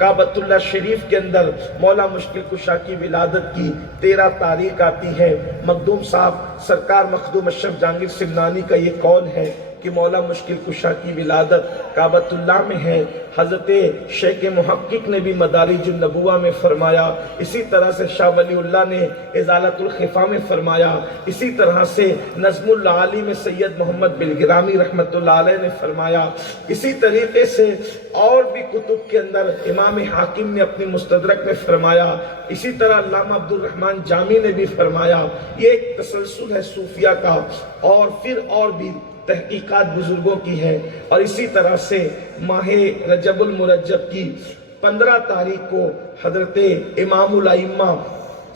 کعبۃ اللہ شریف کے اندر مولا مشکل کشا کی ولادت کی 13 تاریخ آتی ہے۔ مخدوم صاحب سرکار مخدوم اشرف جہانگیر سمنانی کا یہ قول ہے کہ مولا مشکل کشا کی ولادت کعبۃ اللہ میں ہے۔ حضرت شیخ محقق نے بھی مدارج النبوہ میں فرمایا، اسی طرح سے شاہ ولی اللہ نے ازالۃ الخفا میں فرمایا، اسی طرح سے نظم العالی میں سید محمد بالگرامی رحمۃ اللہ علیہ نے فرمایا، اسی طریقے سے اور بھی کتب کے اندر امام حاکم نے اپنی مستدرک میں فرمایا، اسی طرح علامہ عبد الرحمن جامی نے بھی فرمایا۔ یہ ایک تسلسل ہے صوفیہ کا، اور پھر اور بھی تحقیقات بزرگوں کی ہے۔ اور اسی طرح سے ماہ رجب المرجب کی 15 تاریخ کو حضرت امام الائمہ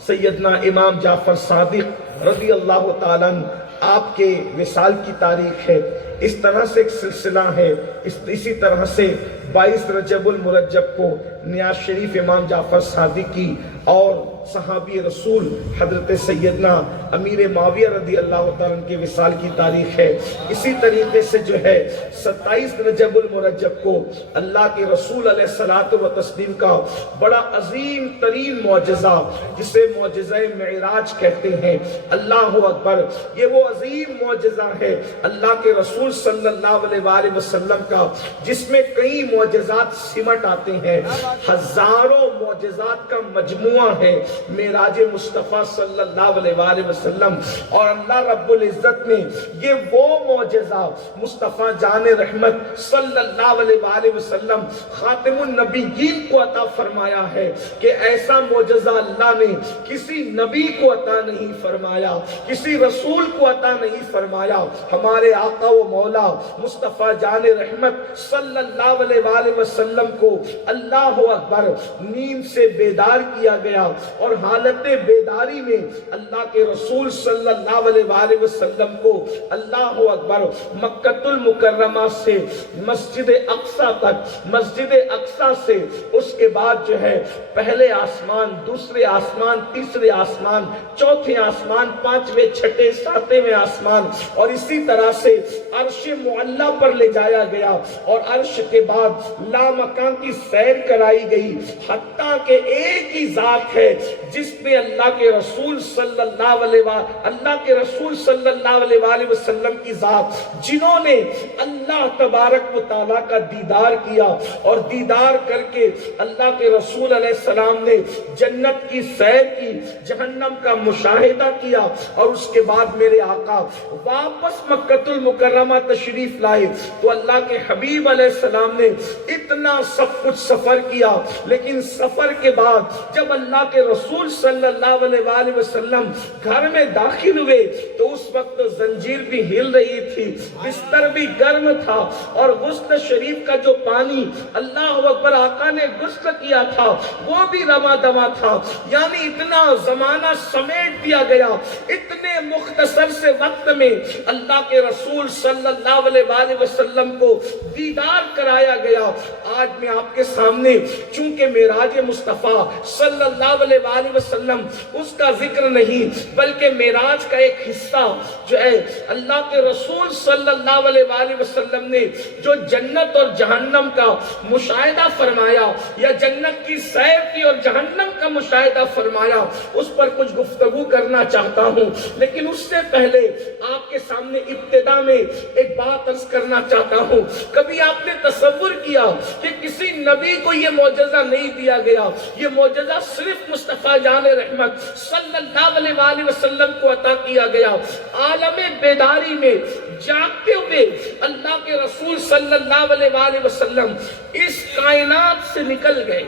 سیدنا امام جعفر صادق رضی اللہ تعالیٰ عنہ آپ کے وصال کی تاریخ ہے۔ اس طرح سے ایک سلسلہ ہے۔ اسی طرح سے 22 رجب المرجب کو نیاز شریف امام جعفر صادق کی اور صحابی رسول حضرت سیدنا امیر معاویہ رضی اللہ تعالیٰ عنہ کے وصال کی تاریخ ہے۔ اسی طریقے سے جو ہے 27 رجب المرجب کو اللہ کے رسول علیہ الصلوۃ والتسلیم کا بڑا عظیم ترین معجزہ جسے معجزہ معراج کہتے ہیں، اللہ اکبر، یہ وہ عظیم معجزہ ہے اللہ کے رسول صلی اللہ علیہ وآلہ وسلم کا، جس میں کئی معجزات سمٹ آتے ہیں، ہزاروں معجزات کا مجموعہ ہے معراج مصطفیٰ صلی اللہ علیہ وآلہ وسلم۔ اور اللہ رب العزت نے یہ وہ معجزہ مصطفیٰ جان رحمت صلی اللہ علیہ وآلہ وسلم خاتم النبیین کو عطا فرمایا ہے کہ ایسا معجزہ اللہ نے کسی نبی کو عطا نہیں فرمایا، کسی رسول کو عطا نہیں فرمایا۔ ہمارے آقا و مولا مصطفیٰ جان رحمت صلی اللہ علیہ وآلہ وسلم کو اللہ اکبر نیند سے بیدار کیا گیا، اور حالت بیداری میں اللہ کے رسول صلی اللہ علیہ وآلہ وسلم کو اللہ اکبر مکۃ المکرمہ سے مسجد اقصی تک، مسجد اقصی سے اس کے بعد جو ہے پہلے آسمان، دوسرے آسمان، تیسرے آسمان، چوتھے آسمان، پانچویں، چھٹے، ساتویں آسمان، اور اسی طرح سے عرش معلی پر لے جایا گیا، اور عرش کے بعد لامکان کی سیر کرائی گئی، حتیٰ کہ ایک ہی ذات ہے جس میں اللہ کے رسول صلی اللہ علیہ وآلہ وسلم کی ذات، جنہوں نے اللہ تبارک و تعالیٰ کا دیدار کیا، اور دیدار کر کے اللہ کے رسول علیہ السلام نے جنت کی سیر کی، جہنم کا مشاہدہ کیا، اور اس کے بعد میرے آقا واپس مکۃ المکرمہ تشریف لائے تو اللہ کے حبیب علیہ السلام نے اتنا سب کچھ سفر کیا، لیکن سفر کے بعد جب اللہ کے رسول صلی اللہ علیہ وآلہ وسلم گھر میں داخل ہوئے تو اس وقت زنجیر بھی ہل رہی تھی، بستر بھی گرم تھا، اور غسل شریف کا جو پانی اللہ اکبر آقا نے غسل کیا تھا وہ بھی رواں دواں تھا، یعنی اتنا زمانہ سمیٹ دیا گیا، اتنے مختصر سے وقت میں اللہ کے رسول صلی اللہ علیہ وآلہ وسلم کو دیدار کرایا گیا۔ آج میں آپ کے سامنے چونکہ معراج مصطفیٰ صلی اللہ علیہ وآلہ وسلم اس کا ذکر نہیں بلکہ معراج کا ایک حصہ جو ہے اللہ کے رسول صلی اللہ علیہ وآلہ وسلم نے جو جنت اور جہنم کا مشاہدہ فرمایا، یا جنت کی سیر کی اور جہنم کا مشاہدہ فرمایا، اس پر کچھ گفتگو کرنا چاہتا ہوں، لیکن اس سے پہلے آپ کے سامنے ابتدا میں ایک بات عرض کرنا چاہتا ہوں۔ کبھی آپ نے تصور کیا کہ کسی نبی کو یہ معجزہ نہیں دیا گیا، یہ معجزہ صرف مصطفیٰ جان رحمت صلی اللہ علیہ وآلہ وسلم کو عطا کیا گیا۔ عالم بیداری میں جاگتے ہوئے اللہ کے رسول صلی اللہ علیہ وآلہ وسلم اس کائنات سے نکل گئے،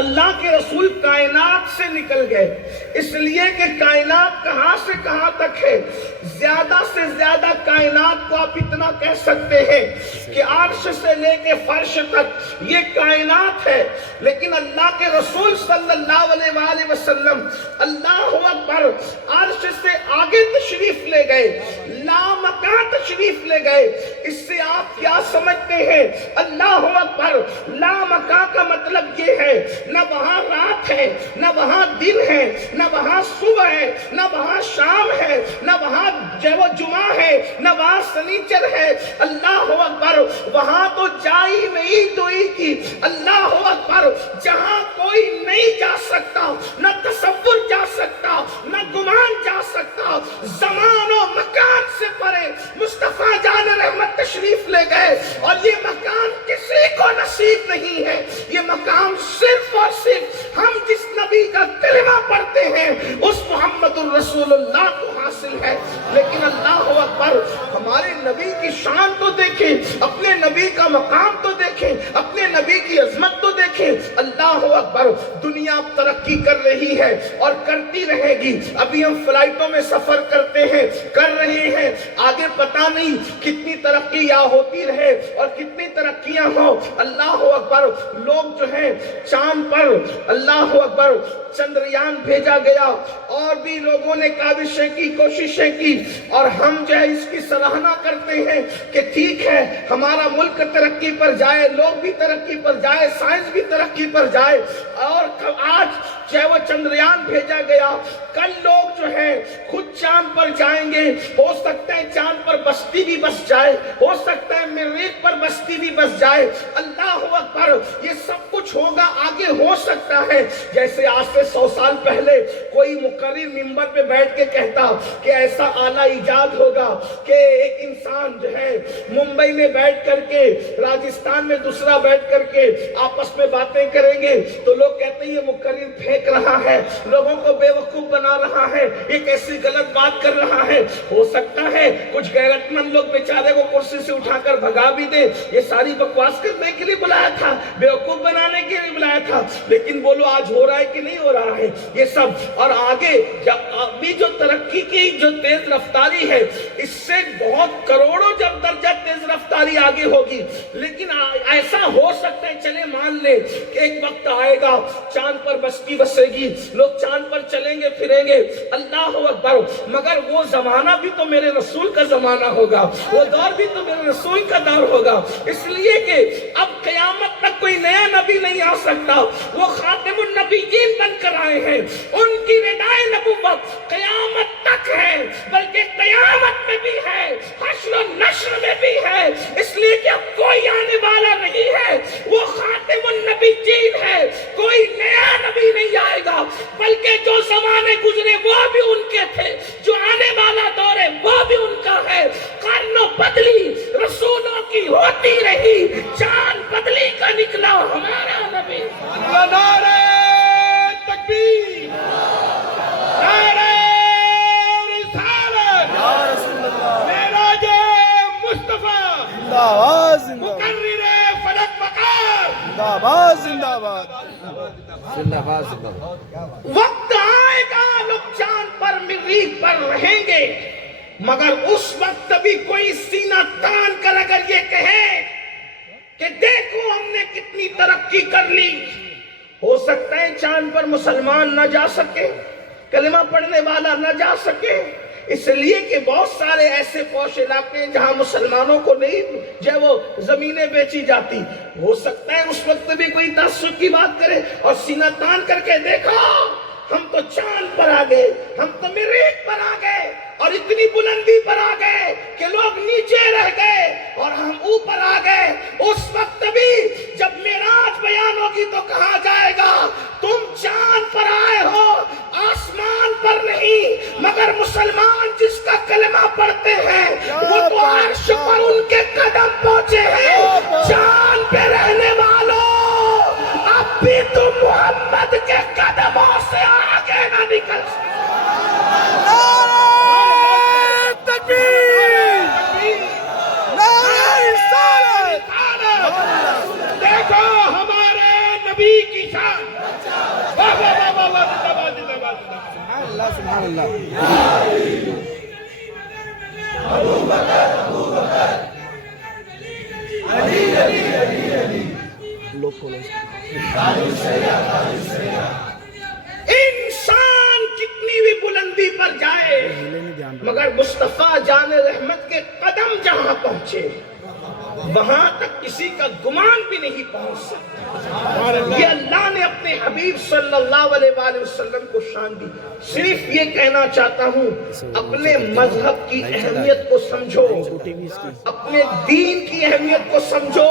اللہ کے رسول کائنات سے نکل گئے، اس لیے کہ کائنات کہاں سے کہاں تک ہے، زیادہ سے زیادہ کائنات کو آپ اتنا کہہ سکتے ہیں کہ عرش سے لے کے فرش تک یہ کائنات ہے، لیکن اللہ کے رسول صلی اللہ علیہ وآلہ وسلم اللہ اکبر عرش سے آگے تشریف لے گئے، لامکان تشریف لے گئے۔ اس سے آپ کیا سمجھتے ہیں؟ اللہ اکبر، لامکان کا مطلب یہ ہے نہ وہاں رات ہے، نہ وہاں دن ہے، نہ وہاں صبح ہے، نہ وہاں شام ہے، نہ وہاں جمعہ ہے، نہ وہاں سنیچر ہے۔ اللہ اکبر، وہاں تو جائی نہیں دوئی کی۔ اللہ اکبر، جہاں کوئی نہیں جا سکتا، نہ تصور جا سکتا، نہ گمان جا سکتا، زمان و مکان سے پرے مصطفیٰ جان رحمت تشریف لے گئے، اور یہ مقام کسی کو نصیب نہیں ہے۔ یہ مقام صرف اور صرف ہم جس نبی کا کلمہ پڑھتے ہیں اس محمد الرسول اللہ کو حاصل ہے۔ لیکن اللہ اکبر، ہمارے نبی کی شان تو دیکھیں، اپنے نبی کا مقام تو دیکھیں، اپنے نبی کی عظمت تو دیکھیں۔ اللہ اکبر، دنیا اب ترقی کر رہی ہے اور کرتی رہے گی۔ ابھی ہم فلائٹوں میں سفر کرتے ہیں، کر رہے ہیں، آگے پتہ نہیں کتنی ترقی یا ہوتی رہے اور کتنی ترقیاں ہوں۔ اللہ اکبر، لوگ جو ہیں چاند پر، اللہ اکبر، چندریان بھیجا گیا، اور بھی لوگوں نے کاوشیں کی، کوششیں کی، اور ہم جو ہے اس کی سراہنا کرتے ہیں کہ ٹھیک ہے ہمارا ملک ترقی پر جائے، لوگ بھی ترقی پر جائے، سائنس بھی ترقی پر جائے۔ اور آج چاہے وہ چندریان بھیجا گیا، کل لوگ جو ہیں خود چاند پر جائیں گے، ہو سکتا ہے چاند پر بستی بھی بس جائے، ہو سکتا ہے مریخ پر بستی بھی بس جائے۔ اللہ اکبر، یہ سب کچھ ہوگا، آگے ہو سکتا ہے۔ جیسے آج سے 100 سال پہلے کوئی مقرر ممبر پہ بیٹھ کے کہتا کہ ایسا آلہ ایجاد ہوگا کہ ایک انسان جو ہے ممبئی میں بیٹھ کر کے، راجستھان میں دوسرا بیٹھ کر کے آپس میں باتیں کریں گے، تو لوگ کہتے ہیں یہ مقرر پھینک رہا ہے، لوگوں کو بے وقوف بنا رہا ہے، یہ کیسی غلط بات کر رہا ہے۔ ہو سکتا ہے کچھ غیرت مند لوگ بیچارے کو کرسی سے اٹھا کر بھگا بھی دے، یہ ساری بکواس کرنے کے لیے بلایا تھا، بے وقوف بنانے کے لیے بلایا تھا۔ لیکن بولو آج ہو رہا ہے کہ نہیں ہو رہا ہے یہ سب؟ اور آگے ابھی جو ترقی کی جو تیز رفتاری ہے، اس سے بہت کروڑوں جب درجہ تیز رفتاری آگے ہوگی۔ لیکن ایسا ہو سکتا ہے، چلے مان لے کہ ایک وقت آئے گا چاند پر بستی بسے گی، لوگ چاند پر چلیں گے پھریں گے، اللہ اکبر، مگر وہ زمانہ بھی تو میرے رسول کا زمانہ ہوگا، وہ دور بھی تو میرے رسول کا دور ہوگا۔ اس لیے کہ اب قیامت تک کوئی نیا نبی نہیں آ سکتا، وہ خاتم النبیین بن کر آئے ہیں، ان کی ردائے نبوت قیامت تک ہے، بلکہ قیامت میں بھی ہے، حشر و نشر میں بھی ہے۔ اس لیے کہ اب کوئی آنے والا نہیں ہے، وہ خاتم النبیین ہے، کوئی نیا نبی نہیں آئے گا، بلکہ جو زمانے گزرے وہ بھی ان کے تھے، جو آنے والا دور ہے وہ بھی ان کا ہے۔ قرن بدلی رسولوں کی ہوتی رہی، چاند بدلی کا نکلا ہمارا نبی۔ نعرہ تکبیر، نعرہ رسالت، معراج مصطفیٰ، مقرر فلک مقام، زندہ باد وقت آئے گا لوگ چاند پر مریخ پر رہیں گے، مگر اس وقت بھی کوئی سینہ تان کر اگر یہ کہے کہ دیکھو ہم نے کتنی ترقی کر لی، ہو سکتا ہے چاند پر مسلمان نہ جا سکے، کلمہ پڑھنے والا نہ جا سکے، اس لیے کہ بہت سارے ایسے پوش علاقے ہیں جہاں مسلمانوں کو نہیں جو وہ زمینیں بیچی جاتی، ہو سکتا ہے اس وقت بھی کوئی تعصب کی بات کرے اور سینہ تان کر کے دیکھو ہم تو چاند پر آ گئے، ہم تو مریخ پر آ گئے، اور اتنی بلندی پر آ گئے کہ لوگ نیچے رہ گئے اور ہم اوپر آ گئے۔ اس وقت بھی جب معراج بیان ہوگی تو کہا جائے گا تم چاند پر آئے ہو، آسمان پر نہیں، مگر مسلمان جس کا کلمہ پڑھتے ہیں وہ تو عرش پر ان کے قدم پہنچے ہیں۔ چاند پہ رہنے والوں، اب بھی تم محمد کے قدموں سے آگے نہ نکل سکتے۔ دیکھو ہمارے نبی کی شان، واہ واہ واہ واہ واہ، زندہ باد زندہ باد زندہ باد۔ سبحان اللہ۔ انسان کتنی بھی بلندی پر جائے مگر مصطفیٰ جان رحمت کے قدم جہاں پہنچے وہاں تک کسی کا گمان بھی نہیں پہنچ سکتا۔ یہ اللہ نے اپنے حبیب صلی اللہ علیہ وآلہ وسلم کو شان دی۔ صرف یہ کہنا چاہتا ہوں اپنے مذہب کی اہمیت کو سمجھو، اپنے دین کی اہمیت کو سمجھو۔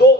2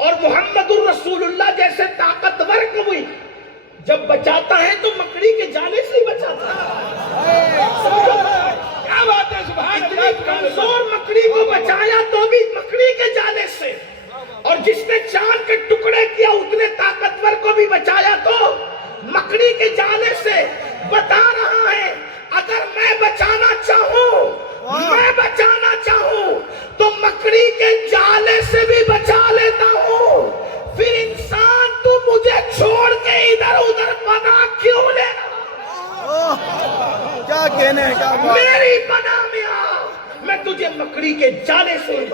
اور محمد الرسول اللہ جیسے طاقتور کوئی جب بچاتا ہے تو مکڑی کے جانے سے ہی بچاتا ہے. کیا بات ہے سبحان اتنی اللہ کمزور مکڑی کو بچایا تو بھی مکڑی کے جانے سے, اور جس نے چاند کے ٹکڑے کیا اتنے طاقتور کو بھی بچایا تو مکڑی کے جانے سے. بتا رہا ہے اگر میں بچانا چاہوں تو مکڑی کے جالے سے بھی بچا لیتا ہوں. پھر انسان تو مجھے چھوڑ کے ادھر ادھر پناہ کیوں لے رہا؟ کیا کہنے ہیں, کیا بات. میری پناہ میں آ, میں تجھے مکڑی کے جالے سے ہی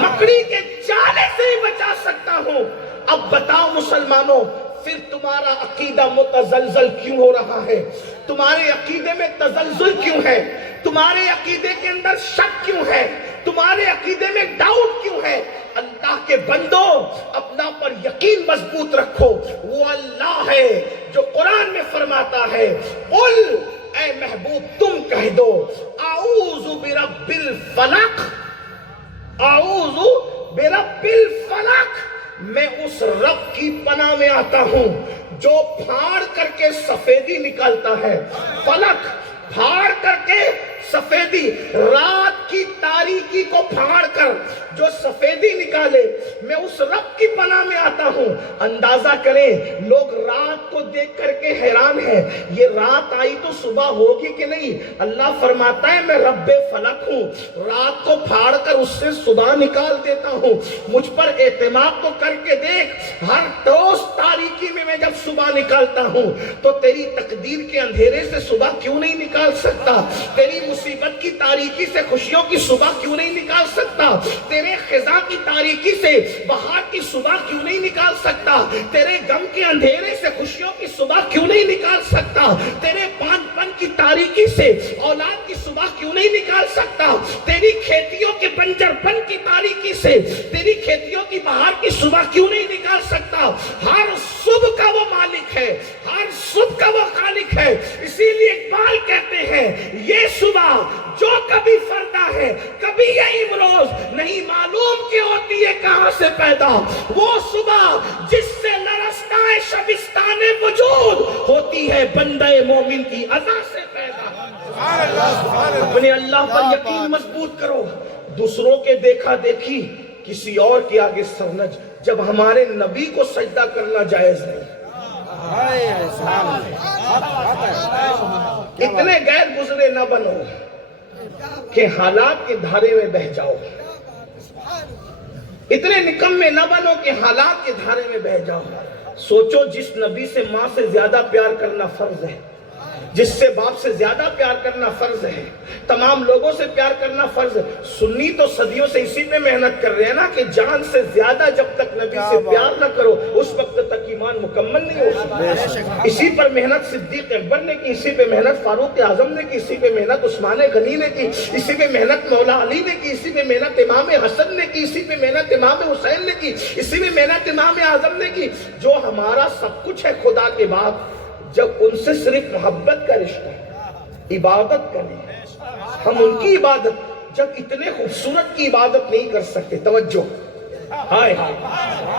مکڑی کے جالے سے ہی بچا سکتا ہوں. اب بتاؤ مسلمانوں, پھر تمہارا عقیدہ متزلزل کیوں ہو رہا ہے؟ تمہارے عقیدے میں تزلزل کیوں ہے؟ تمہارے عقیدے کے اندر شک کیوں ہے؟ تمہارے عقیدے میں ڈاؤٹ کیوں ہے؟ اللہ کے بندو, اپنا پر یقین مضبوط رکھو. وہ اللہ ہے جو قرآن میں فرماتا ہے, قل, اے محبوب تم کہہ دو, اعوذ برب الفلق, اعوذ برب الفلق, میں اس رب کی پناہ میں آتا ہوں جو پھاڑ کر کے سفیدی نکالتا ہے. فلق, پھاڑ کر کے سفیدی, رات کی تاریکی کو پھاڑ کر جو سفیدی نکالے, میں اس رب کی پناہ میں آتا ہوں. اندازہ کریں, لوگ رات کو دیکھ کر کے حیران ہیں, یہ رات آئی تو صبح ہوگی کہ نہیں. اللہ فرماتا ہے میں رب فلق ہوں, رات کو پھاڑ کر اس سے صبح نکال دیتا ہوں. مجھ پر اعتماد تو کر کے دیکھ, ہر روز تاریکی میں جب صبح نکالتا ہوں تو تیری تقدیر کے اندھیرے سے صبح کیوں نہیں نکال سکتا؟ تیری مصیبت کی تاریکی سے خوشیوں کی صبح کیوں نہیں نکال سکتا؟ تیرے خزاں کی تاریکی سے بہار کی صبح کیوں نہیں نکال سکتا؟ تیرے غم کے اندھیرے سے خوشیوں کی صبح کیوں نہیں نکال سکتا؟ تیرے پان پن کی تاریکی سے اولاد کی صبح کیوں نہیں نکال سکتا؟ تیری کھیتیوں کے بنجر پن کی تاریکی سے تیری کھیتیوں کی بہار کی صبح کیوں نہیں نکال سکتا؟ ہر صبح کا وہ مالک ہے, ہر صبح کا وہ خالق ہے. اسی لیے اقبال کہتے ہیں یہ صبح جو کبھی فردا ہے کبھی یہ امروز, نہیں معلوم کہ ہوتی ہے کہاں سے پیدا. وہ صبح جس سے لرزتا ہے شبستان وجود, ہوتی ہے بندہ مومن کی عزا سے پیدا. اپنے اللہ پر یقین مضبوط کرو. دوسروں کے دیکھا دیکھی, کسی اور کے آگے سرنج. جب ہمارے نبی کو سجدہ کرنا جائز نہیں, اتنے غیر گزرے نہ بنو کہ حالات کے دھارے میں بہہ جاؤ. اتنے نکمے نہ بنو کہ حالات کے دھارے میں بہہ جاؤ. سوچو, جس نبی سے ماں سے زیادہ پیار کرنا فرض ہے, جس سے باپ سے زیادہ پیار کرنا فرض ہے, تمام لوگوں سے پیار کرنا فرض ہے. سنی تو صدیوں سے اسی پہ محنت کر رہے ہیں نا کہ جان سے زیادہ جب تک نبی سے پیار نہ کرو اس وقت تک ایمان مکمل نہیں ہو سکتا. اسی پر محنت صدیق اکبر نے کی, اسی پہ محنت فاروق اعظم نے کی, اسی پہ محنت عثمان غنی نے کی, اسی پہ محنت مولا علی نے کی, اسی پہ محنت امام حسن نے کی, اسی پہ محنت امام حسین نے کی, اسی پہ محنت امام اعظم نے کی. جو ہمارا سب کچھ ہے خدا کے بعد, جب ان سے صرف محبت کا رشتہ, عبادت کریں, ہم ان کی عبادت, جب اتنے خوبصورت کی عبادت نہیں کر سکتے. توجہ, ہائے ہائے,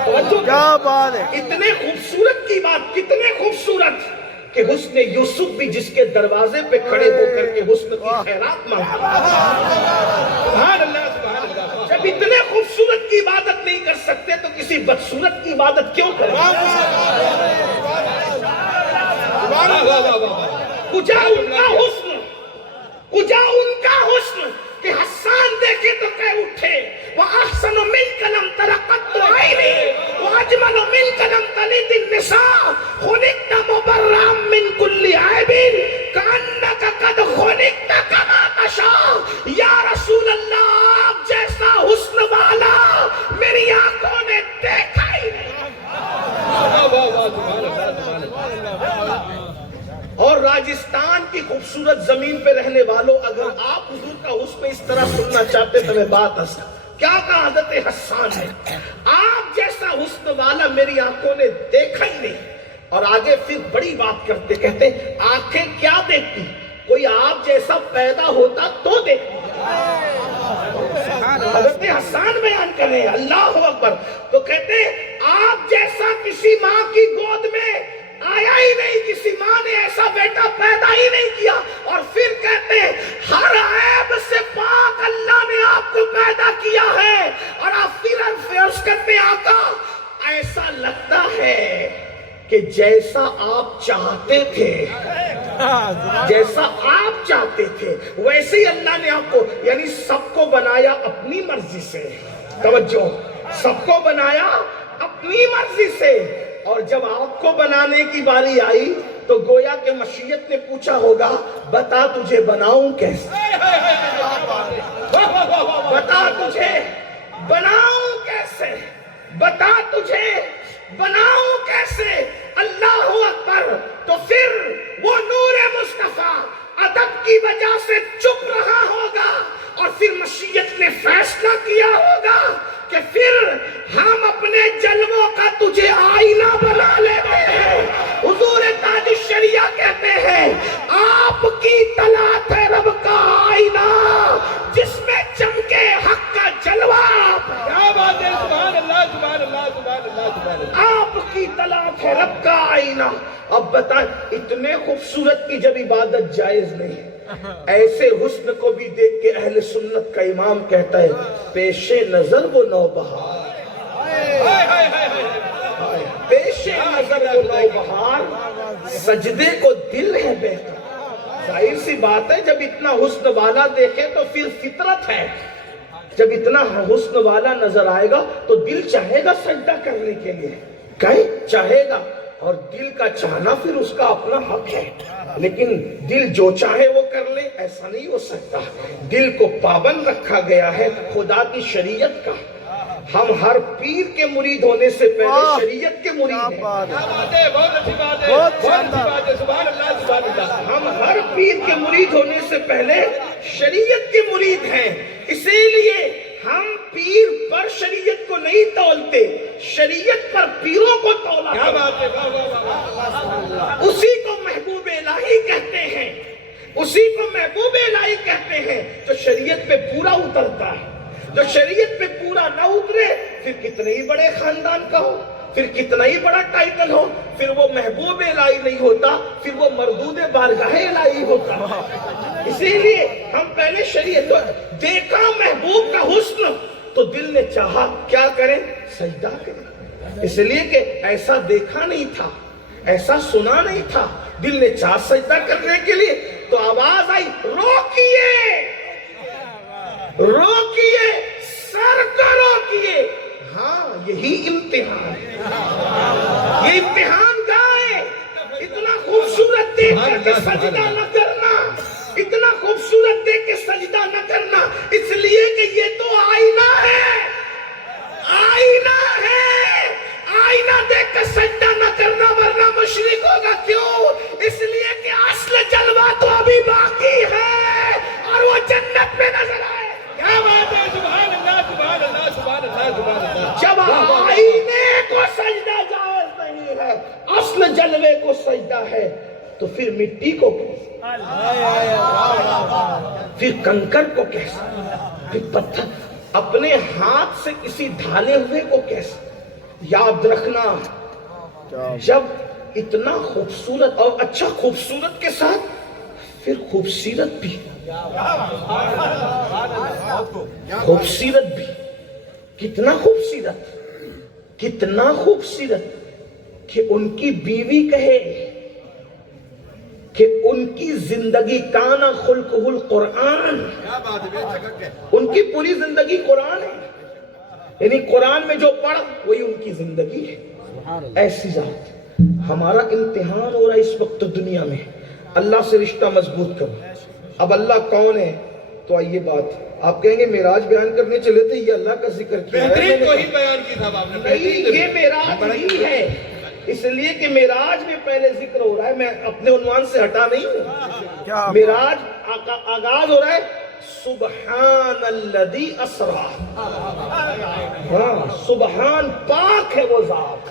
توجہ, کیا بات ہے. اتنے خوبصورت کی بات, کتنے خوبصورت کہ حسن یوسف بھی جس کے دروازے پہ کھڑے ہو کر کے حسن کی خیرات مانگا. سبحان اللہ, سبحان اللہ. جب اتنے خوبصورت کی عبادت نہیں کر سکتے تو کسی بدصورت کی عبادت کیوں کریں؟ کجا ان کا حسن, کجا ان کا حسن کہ حسان دیکھے تو کہہ اٹھے وَأَحْسَنُ مِنْكَ لَمْ تَرَ قَطُّ عَيْنِي وَأَجْمَلُ مِنْكَ لَمْ تَلِدِ النِّسَاءُ خُلِقْتَ مُبَرَّأً مِنْ كُلِّ عَيْبٍ كَأَنَّكَ قَدْ خُلِقْتَ كَمَا تَشَاءُ. یا رسول اللہ, آپ جیسا حسن والا میری آنکھوں نے دیکھا ہی نہیں. اور راجستھان کی خوبصورت زمین پہ رہنے والوں, اگر آپ حضور کا حسن اس طرح سننا چاہتے تو میں بات کیا عادت حسان ہے. آپ جیسا حسن والا میری آنکھوں نے دیکھا ہی نہیں. اور آگے پھر بڑی بات کرتے, کہتے آنکھیں کیا دیکھتی, کوئی آپ جیسا پیدا ہوتا تو دیکھتی. حضرت حسان بیان کر رہے ہیں، اللہ اکبر. تو کہتے ہیں آپ جیسا کسی ماں کی گود میں آیا ہی نہیں، کسی ماں نے ایسا بیٹا پیدا ہی نہیں کیا. اور پھر کہتے ہیں ہر عیب سے پاک اللہ نے آپ کو پیدا کیا ہے. اور آپ پھر عرض کرتے ہیں آقا ایسا لگتا ہے کہ جیسا آپ چاہتے تھے، جیسا آپ چاہتے تھے ویسے ہی اللہ نے آپ کو، یعنی سب کو بنایا اپنی مرضی سے. توجہ، سب کو بنایا اپنی مرضی سے. اور جب آپ کو بنانے کی باری آئی تو گویا کہ مشیت نے پوچھا ہوگا بتا تجھے بناؤں کیسے، بتا تجھے بناؤں کیسے، بتا تجھے بناؤں کیسے. اللہ اکبر. تو پھر وہ نور مصطفیٰ ادب کی وجہ سے چپ رہا ہوگا اور پھر مشیت نے فیصلہ کیا ہوگا کہ پھر ہم اپنے جلووں کا تجھے آئینہ بنا لیتے ہیں. حضور تاج الشریعہ کہتے ہیں آپ کی طلعت ہے رب کا آئینہ جس میں چمکے حق کا جلوہ. کیا بات ہے، سبحان اللہ سبحان اللہ سبحان اللہ سبحان اللہ. آپ کی طلعت ہے رب کا آئینہ. اب بتائیں اتنے خوبصورت کی جب عبادت جائز نہیں، ایسے حسن کو بھی دیکھ کے اہل سنت کا امام کہتا ہے پیش نظر وہ نوبہار، پیش نظر وہ نوبہار، سجدے کو دل ہے بہتر. ظاہر سی بات ہے جب اتنا حسن والا دیکھے تو پھر فطرت ہے، جب اتنا حسن والا نظر آئے گا تو دل چاہے گا سجدہ کرنے کے لیے، کہیں چاہے گا. اور دل کا چاہنا پھر اس کا اپنا حق ہے، لیکن دل جو چاہے وہ کر لے ایسا نہیں ہو سکتا. دل کو پابند رکھا گیا ہے خدا کی شریعت کا. ہم ہر پیر کے مرید ہونے سے پہلے شریعت کے مرید ہیں. بہت اچھی بات ہے، بہت بہت اچھی بات ہے، سبحان اللہ سبحان اللہ. ہم ہر پیر کے مرید ہونے سے پہلے شریعت کے مرید ہیں. اسی لیے ہم پیر پر شریعت کو نہیں تولتے، شریعت پر پیروں کو تولا. کیا بات ہے، واہ واہ واہ. اسی کو محبوب الہی کہتے ہیں، اسی کو محبوب الہی کہتے ہیں جو شریعت پہ پورا اترتا ہے. جو شریعت پہ پورا نہ اترے پھر کتنے ہی بڑے خاندان کا ہو، پھر کتنا ہی بڑا ٹائٹل ہو، پھر وہ محبوب الہی نہیں ہوتا، پھر وہ مردود بارگاہ الہی ہوتا. اسی لیے ہم پہلے شریعت دیکھا محبوب کا حسن تو دل نے چاہا کیا کریں، سجدہ کریں. اس لیے کہ ایسا دیکھا نہیں تھا، ایسا سنا نہیں تھا، دل نے چاہ سجدہ کرنے کے لیے. تو آواز آئی روکیے روکیے، سر کو روکیے. ہاں یہی امتحان ہے، یہ امتحان گائے. اتنا خوبصورت دیکھ کر کے سجدہ نہ کرنا، اتنا خوبصورت دیکھ کے سجدہ نہ کرنا، اس لیے کہ یہ تو آئینہ ہے، آئینہ ہے. آئینہ دیکھ کر سجدہ نہ کرنا ورنہ مشرک ہوگا. کیوں؟ اس لیے کہ اصل جلوہ تو ابھی باقی ہے اور وہ جنت میں نظر آئے. کیا بات ہے، سبحان اللہ سبحان اللہ سبحان اللہ سبحان اللہ. جب آئینے کو سجدہ جائز نہیں ہے، اصل جلوے کو سجدہ ہے تو پھر مٹی کو کیسے، پھر کنکر کو کیسے، پھر پتھر، اپنے ہاتھ سے کسی ڈھالے ہوئے کو کیسے. یاد رکھنا جب اتنا خوبصورت اور اچھا خوبصورت کے ساتھ پھر خوبصورت بھی، خوبصورت بھی کتنا خوبصورت، کتنا خوبصورت کہ ان کی بیوی کہے کہ ان کی زندگی کانا خلقہ القرآن، ان کی پوری زندگی قرآن ہے، یعنی قرآن میں جو پڑھ وہی ان کی زندگی ہے. ایسی ذات. ہمارا امتحان ہو رہا ہے اس وقت دنیا میں، اللہ سے رشتہ مضبوط کرو. اب اللہ کون ہے؟ تو آئیے بات آپ کہیں گے معراج بیان کرنے چلے تھے، یہ اللہ کا ذکر کیا ہے. بہترین کو ہی بیان کی تھا آپ نے. نہیں، یہ معراج نہیں ہے، اس لیے کہ معراج میں پہلے ذکر ہو رہا ہے. میں اپنے عنوان سے ہٹا نہیں ہوں. معراج آغاز ہو رہا ہے سبحان الذی اسرا. ہاں سبحان، پاک ہے وہ ذات.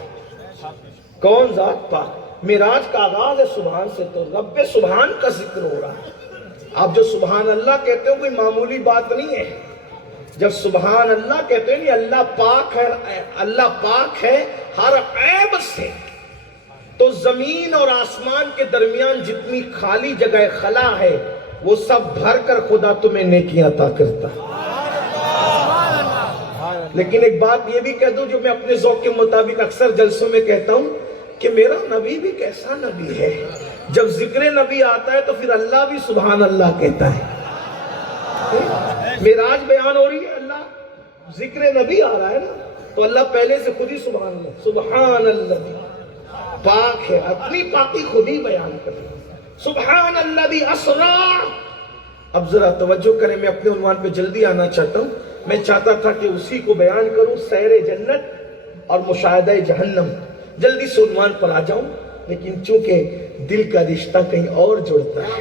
کون ذات؟ پاک. معراج کا آغاز ہے سبحان سے، تو رب سبحان کا ذکر ہو رہا ہے. آپ جو سبحان اللہ کہتے ہو کوئی معمولی بات نہیں ہے. جب سبحان اللہ کہتے ہیں اللہ پاک ہے ہر عیب سے، تو زمین اور آسمان کے درمیان جتنی خالی جگہ خلا ہے وہ سب بھر کر خدا تمہیں نیکیاں عطا کرتا ہے۔ لیکن ایک بات یہ بھی کہہ دوں جو میں اپنے ذوق کے مطابق اکثر جلسوں میں کہتا ہوں کہ میرا نبی بھی کیسا نبی ہے، جب ذکر نبی آتا ہے تو پھر اللہ بھی سبحان اللہ کہتا ہے۔ معراج بیان ہو رہی ہے، اللہ ذکر نبی آ رہا ہے نا، تو اللہ پہلے سے خود ہی سبحان اللہ پاک ہے، اپنی پاکی خود ہی بیان کر رہا ہے۔ سبحان اللہ اسرا۔ اب ذرا توجہ کریں، میں اپنے عنوان پہ جلدی آنا چاہتا ہوں۔ میں چاہتا تھا کہ اسی کو بیان کروں، سیر جنت اور مشاہدہ جہنم، جلدی سے عنوان پر آ جاؤں، لیکن چونکہ دل کا رشتہ کہیں اور جڑتا ہے،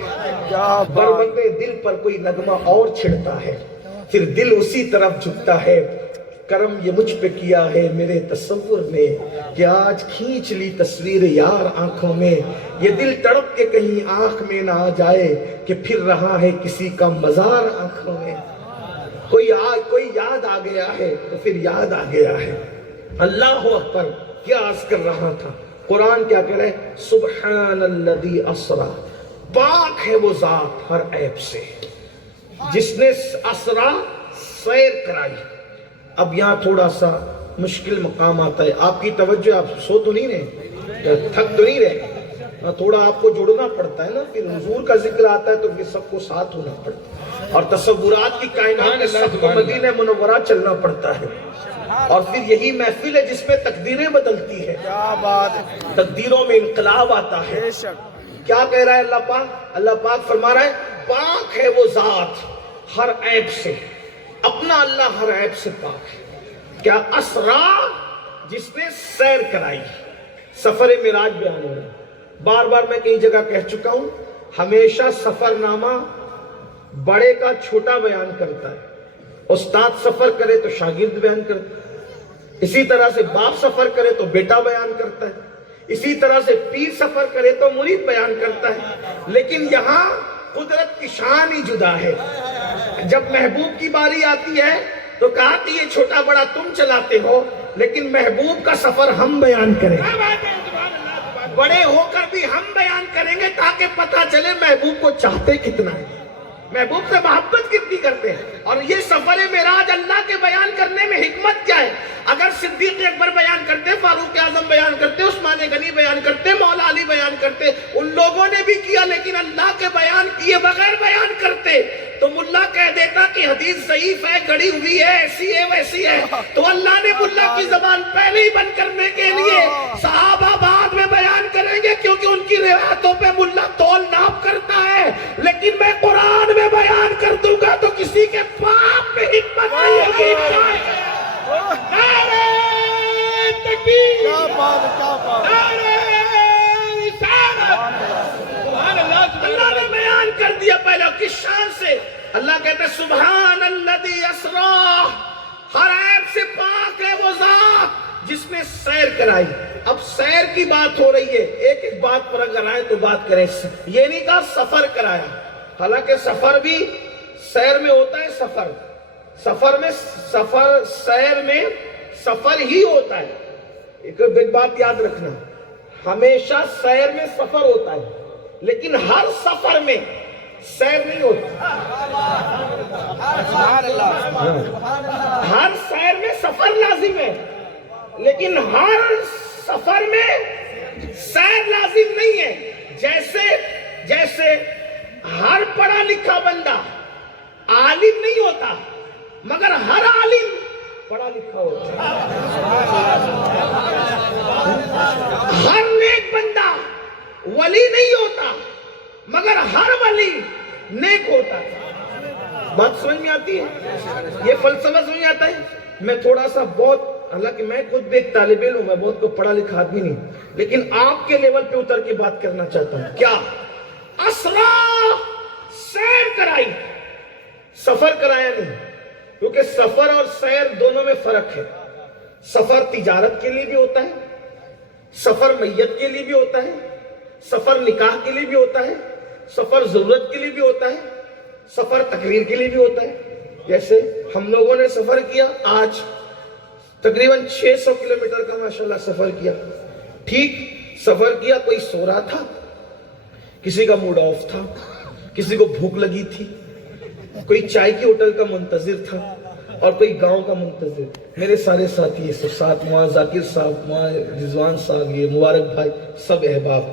بربتے دل پر کوئی نغمہ اور چھڑتا ہے، پھر دل اسی طرف جھکتا ہے۔ کرم یہ مجھ پہ کیا ہے میرے تصور نے کہ آج کھینچ لی تصویر یار آنکھوں میں، یہ دل تڑپ کے کہیں آنکھ میں نہ آ جائے کہ پھر رہا ہے کسی کا مزار آنکھوں میں۔ کوئی یاد آ گیا ہے تو پھر یاد آ گیا ہے۔ اللہ اکبر، کیا عرض کر رہا تھا، قرآن کیا کہہ رہا ہے؟ سبحان الذی اسرا، پاک ہے وہ ذات ہر عیب سے جس نے اسرا سیر کرائی۔ اب یہاں تھوڑا سا مشکل مقام آتا ہے، آپ کی توجہ، آپ سو تو نہیں رہے، تھک تو نہیں رہے، تھوڑا آپ کو جڑنا پڑتا ہے نا، پھر حضور کا ذکر آتا ہے تو پھر سب کو ساتھ ہونا پڑتا ہے، اور تصورات کی کائنات میں سب کو مدینہ منورہ چلنا پڑتا ہے، اور پھر یہی محفل ہے جس میں تقدیریں بدلتی ہے، کیا بات ہے، تقدیروں میں انقلاب آتا ہے۔ بے شک۔ کیا کہہ رہا ہے اللہ پاک؟ اللہ پاک فرما رہا ہے پاک ہے وہ ذات ہر عیب سے، اپنا اللہ ہر عیب سے پاک ہے۔ کیا اسرا، جس نے سیر کرائی، سفر معراج بیان ہو رہا ہے۔ بار بار میں کئی جگہ کہہ چکا ہوں، ہمیشہ سفر نامہ بڑے کا چھوٹا بیان کرتا ہے، استاد سفر کرے تو شاگرد بیان کرتا ہے، اسی طرح سے باپ سفر کرے تو بیٹا بیان کرتا ہے، اسی طرح سے پیر سفر کرے تو مرید بیان کرتا ہے۔ لیکن یہاں قدرت کی شان ہی جدا ہے۔ جب محبوب کی باری آتی ہے تو کہا کہ یہ چھوٹا بڑا تم چلاتے ہو، لیکن محبوب کا سفر ہم بیان کریں، بڑے ہو کر بھی ہم بیان کریں گے تاکہ پتہ چلے محبوب کو چاہتے کتنا ہے، محبوب سے محبت کتنی کرتے ہیں۔ اور یہ سفر معراج اللہ کے بیان کرنے میں حکمت کیا ہے؟ اگر صدیق اکبر بیان کرتے، فاروق اعظم بیان کرتے، عثمان غنی بیان کرتے، مولا علی بیان کرتے، ان لوگوں نے بھی کیا، لیکن اللہ کے بیان کیے بغیر بیان کرتے تو ملا کہہ دیتا کہ حدیث ضعیف ہے، گڑی ہوئی ہے، ایسی ہے ویسی ہے۔ تو اللہ نے ملا کی زبان پہلے ہی بند کرنے کے لیے صحابہ بعد میں بیان کریں گے، کیونکہ ان کی روایتوں پہ ملا تول ناپ کرتا ہے، لیکن میں قرآن میں بیان کر دوں گا تو کسی کے پاپ میں حکمت نہیں ہوگی۔ نعرہ تکبیر، کیا بات ہے، کیا بات ہے۔ نعرہ رسالت، سبحان اللہ۔ اللہ نے بیان کر دیا پہلے کس شان سے۔ اللہ کہتا ہے سبحان الذی اسرا، ہر عیب سے پاک ہے وہ ذات جس نے سیر کرائی۔ اب سیر کی بات ہو رہی ہے، ایک ایک بات پر اگر آئے تو بات کریں۔ یہ نہیں کہا سفر کرایا، حالانکہ سفر بھی سیر میں ہوتا ہے، سیر میں سفر ہی ہوتا ہے۔ ایک بات یاد رکھنا، ہمیشہ سیر میں سفر ہوتا ہے، لیکن ہر سفر میں سیر نہیں ہوتا۔ ہر سیر میں سفر لازم ہے، لیکن ہر سفر میں سیر لازم نہیں ہے۔ جیسے ہر پڑھا لکھا بندہ عالم نہیں ہوتا، مگر ہر عالم پڑھا لکھا ہوتا ہے۔ ہر نیک بندہ ولی نہیں ہوتا، مگر ہر ولی نیک ہوتا ہے۔ بات سمجھ میں آتی ہے؟ یہ فلسفہ سمجھ میں آتا ہے؟ میں تھوڑا سا حالانکہ میں خود بھی ایک طالب علم ہوں، میں بہت کو پڑھا لکھا آدمی نہیں، لیکن آپ کے لیول پہ اتر کے بات کرنا چاہتا ہوں۔ کیا اسرا، سیر کرائی، سفر کرایا نہیں، کیونکہ سفر اور سیر دونوں میں فرق ہے۔ سفر تجارت کے لیے بھی ہوتا ہے، سفر میت کے لیے بھی ہوتا ہے، سفر نکاح کے لیے بھی ہوتا ہے، سفر ضرورت کے لیے بھی ہوتا ہے، سفر تقریر کے لیے بھی ہوتا ہے۔ جیسے ہم لوگوں نے سفر کیا آج تقریباً 600 کلومیٹر کا ماشاءاللہ سفر کیا. ٹھیک سفر کیا, کوئی سو رہا تھا, کسی کا موڈ آف تھا, کسی کو بھوک لگی تھی, کوئی چائے کی ہوٹل کا منتظر تھا اور کوئی گاؤں کا منتظر. میرے سارے ساتھی سب ساتھ, وہاں ذاکر صاحب, وہاں رضوان صاحب, یہ مبارک بھائی, سب احباب,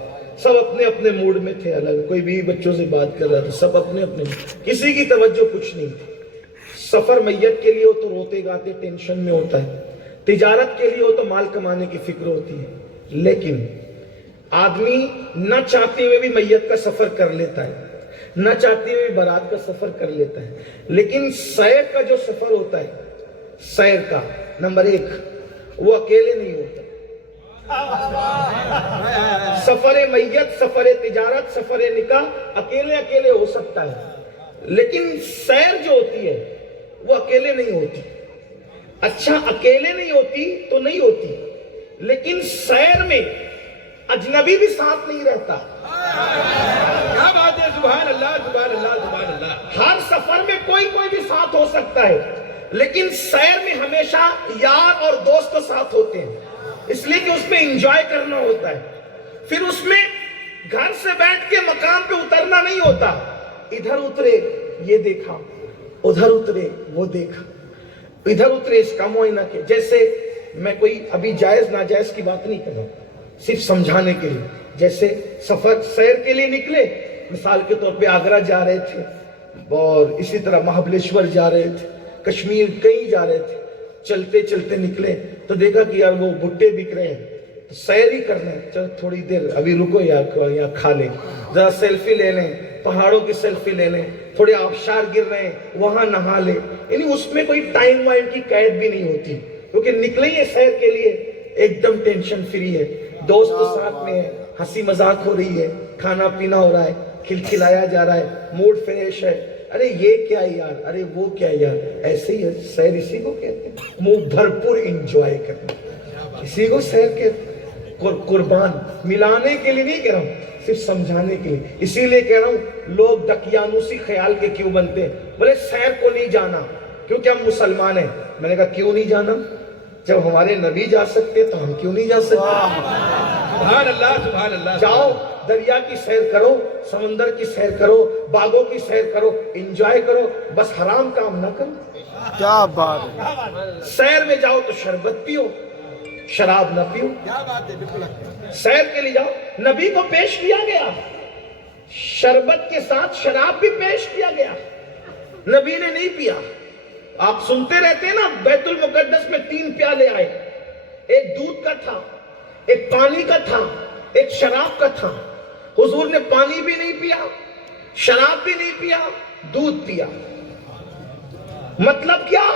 سب اپنے اپنے موڈ میں تھے الگ. کوئی بھی بچوں سے بات کر رہا تھا, سب اپنے اپنے, کسی کی توجہ کچھ نہیں تھی. سفر میت کے لیے ہو تو روتے گاتے ٹینشن میں ہوتا ہے, تجارت کے لیے ہو تو مال کمانے کی فکر ہوتی ہے. لیکن آدمی نہ چاہتے ہوئے بھی میت کا سفر کر لیتا ہے, نہ چاہتے ہوئے بارات کا سفر کر لیتا ہے. لیکن سیر کا جو سفر ہوتا ہے, سیر کا نمبر 1 وہ اکیلے نہیں ہوتا. سفر میت, سفر تجارت, سفر نکاح اکیلے اکیلے ہو سکتا ہے, لیکن سیر جو ہوتی ہے وہ اکیلے نہیں ہوتی. اچھا اکیلے نہیں ہوتی تو نہیں ہوتی, لیکن سیر میں اجنبی بھی ساتھ نہیں رہتا. کیا بات ہے, سبحان اللہ سبحان اللہ سبحان اللہ. ہر سفر میں کوئی بھی ساتھ ہو سکتا ہے, لیکن سیر میں ہمیشہ یار اور دوست ساتھ ہوتے ہیں, اس لیے کہ اس میں انجوائے کرنا ہوتا ہے. پھر اس میں گھر سے بیٹھ کے مقام پہ اترنا نہیں ہوتا, ادھر اترے یہ دیکھا, ادھر اترے وہ دیکھا, ادھر اترے اس کا معائنہ کے. جیسے میں کوئی ابھی جائز ناجائز کی بات نہیں کر رہا, صرف سمجھانے کے لیے. جیسے سفر سیر کے لیے نکلے, مثال کے طور پہ آگرہ جا رہے تھے, اور اسی طرح مہابلیشور جا رہے تھے, کشمیر کہیں جا رہے تھے. چلتے چلتے نکلے تو دیکھا کہ یار وہ بھٹے بک رہے ہیں, تو سیر ہی کرنا ہے, چل تھوڑی دیر ابھی رکو یار کھا لیں, ذرا سیلفی لے لیں, پہاڑوں کی سیلفی لے لیں, تھوڑے آبشار گر رہے ہیں وہاں نہا لیں. یعنی اس میں کوئی ٹائم وائم کی قید بھی نہیں ہوتی, کیونکہ نکلے ہی سیر کے لیے ایک دم ٹینشن فری ہے, دوست ساتھ میں ہے, ہنسی مذاق ہو رہی ہے, کھانا پینا ہو رہا ہے, کھلکھلایا جا رہا ہے, موڈ فریش ہے. ارے یہ کیا یار, ارے وہ کیا یار. ایسے ہی ہے سیر, اسی کو کہتے ہیں منہ بھرپور انجوائے کرنا, اسی کو سیر کہتے ہیں. قربان ملانے کے لیے نہیں کہہ رہا ہوں, صرف سمجھانے کے لیے. اسی لیے کہہ رہا ہوں لوگ دقیانوسی خیال کے کیوں بنتے ہیں, بولے سیر کو نہیں جانا کیونکہ ہم مسلمان ہیں. میں نے کہا کیوں نہیں جانا, جب ہمارے نبی جا سکتے تو ہم کیوں نہیں جا سکتے. سبحان اللہ سبحان اللہ. جاؤ, دریا کی سیر کرو, سمندر کی سیر کرو, باغوں کی سیر کرو, انجوائے کرو, بس حرام کام نہ کرو. کیا بات ہے, سیر میں جاؤ تو شربت پیو, شراب نہ پیو. کیا بات ہے, بالکل سیر کے لیے جاؤ, نبی کو پیش کیا گیا, شربت کے ساتھ شراب بھی پیش کیا گیا, نبی نے نہیں پیا. آپ سنتے رہتے ہیں نا, بیت المقدس میں 3 پیالے آئے, ایک دودھ کا تھا, ایک پانی کا تھا, ایک شراب کا تھا. حضور نے پانی بھی نہیں پیا, شراب بھی نہیں پیا, دودھ پیا. مطلب کیا,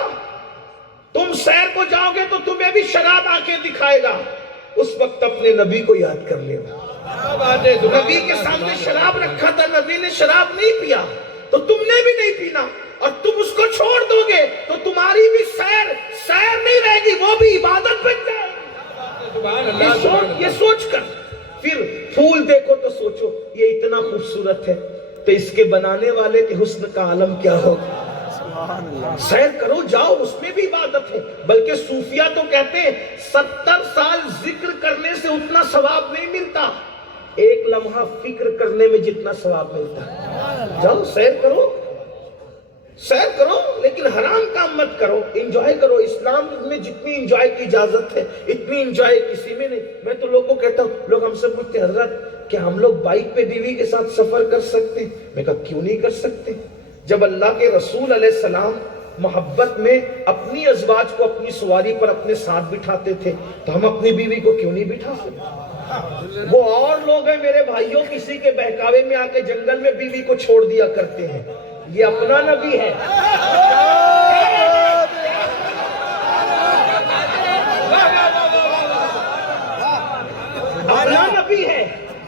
تم سیر کو جاؤ گے تو تمہیں بھی شراب آ کے دکھائے گا, اس وقت اپنے نبی کو یاد کر لینا. نبی کے سامنے شراب رکھا تھا, نبی نے شراب نہیں پیا, تو تم نے بھی نہیں پینا, اور تم اس کو چھوڑ دو گے تو تمہاری بھی سیر نہیں رہے گی, وہ بھی عبادت بن جائے گی. یہ سوچ کر پھر پھول دیکھو تو سوچو یہ اتنا خوبصورت ہے, تو اس کے بنانے والے کے حسن کا عالم کیا ہوگا. سیر کرو, جاؤ, اس میں بھی عبادت ہے. بلکہ صوفیہ تو کہتے ہیں 70 سال ذکر کرنے سے اتنا ثواب نہیں ملتا, 1 لمحہ فکر کرنے میں جتنا ثواب ملتا ہے. جاؤ سیر کرو, سیر کرو, لیکن حرام کام مت کرو, انجوائے کرو. اسلام میں جتنی انجوائے کی اجازت ہے اتنی انجوائے کسی میں نہیں. میں تو لوگوں کو کہتا ہوں, لوگ ہم سے پوچھتے ہیں حضرت کیا ہم لوگ بائک پہ بیوی کے ساتھ سفر کر سکتے ہیں؟ میں کہا کیوں نہیں کر سکتے. جب اللہ کے رسول علیہ السلام محبت میں اپنی ازواج کو اپنی سواری پر اپنے ساتھ بٹھاتے تھے, تو ہم اپنی بیوی کو کیوں نہیں بٹھا سکتے. وہ اور لوگ ہیں میرے بھائیوں, کسی کے بہکاوے میں آ کے جنگل میں بیوی کو چھوڑ دیا کرتے ہیں. یہ اپنا نبی ہے, اپنا نبی ہے.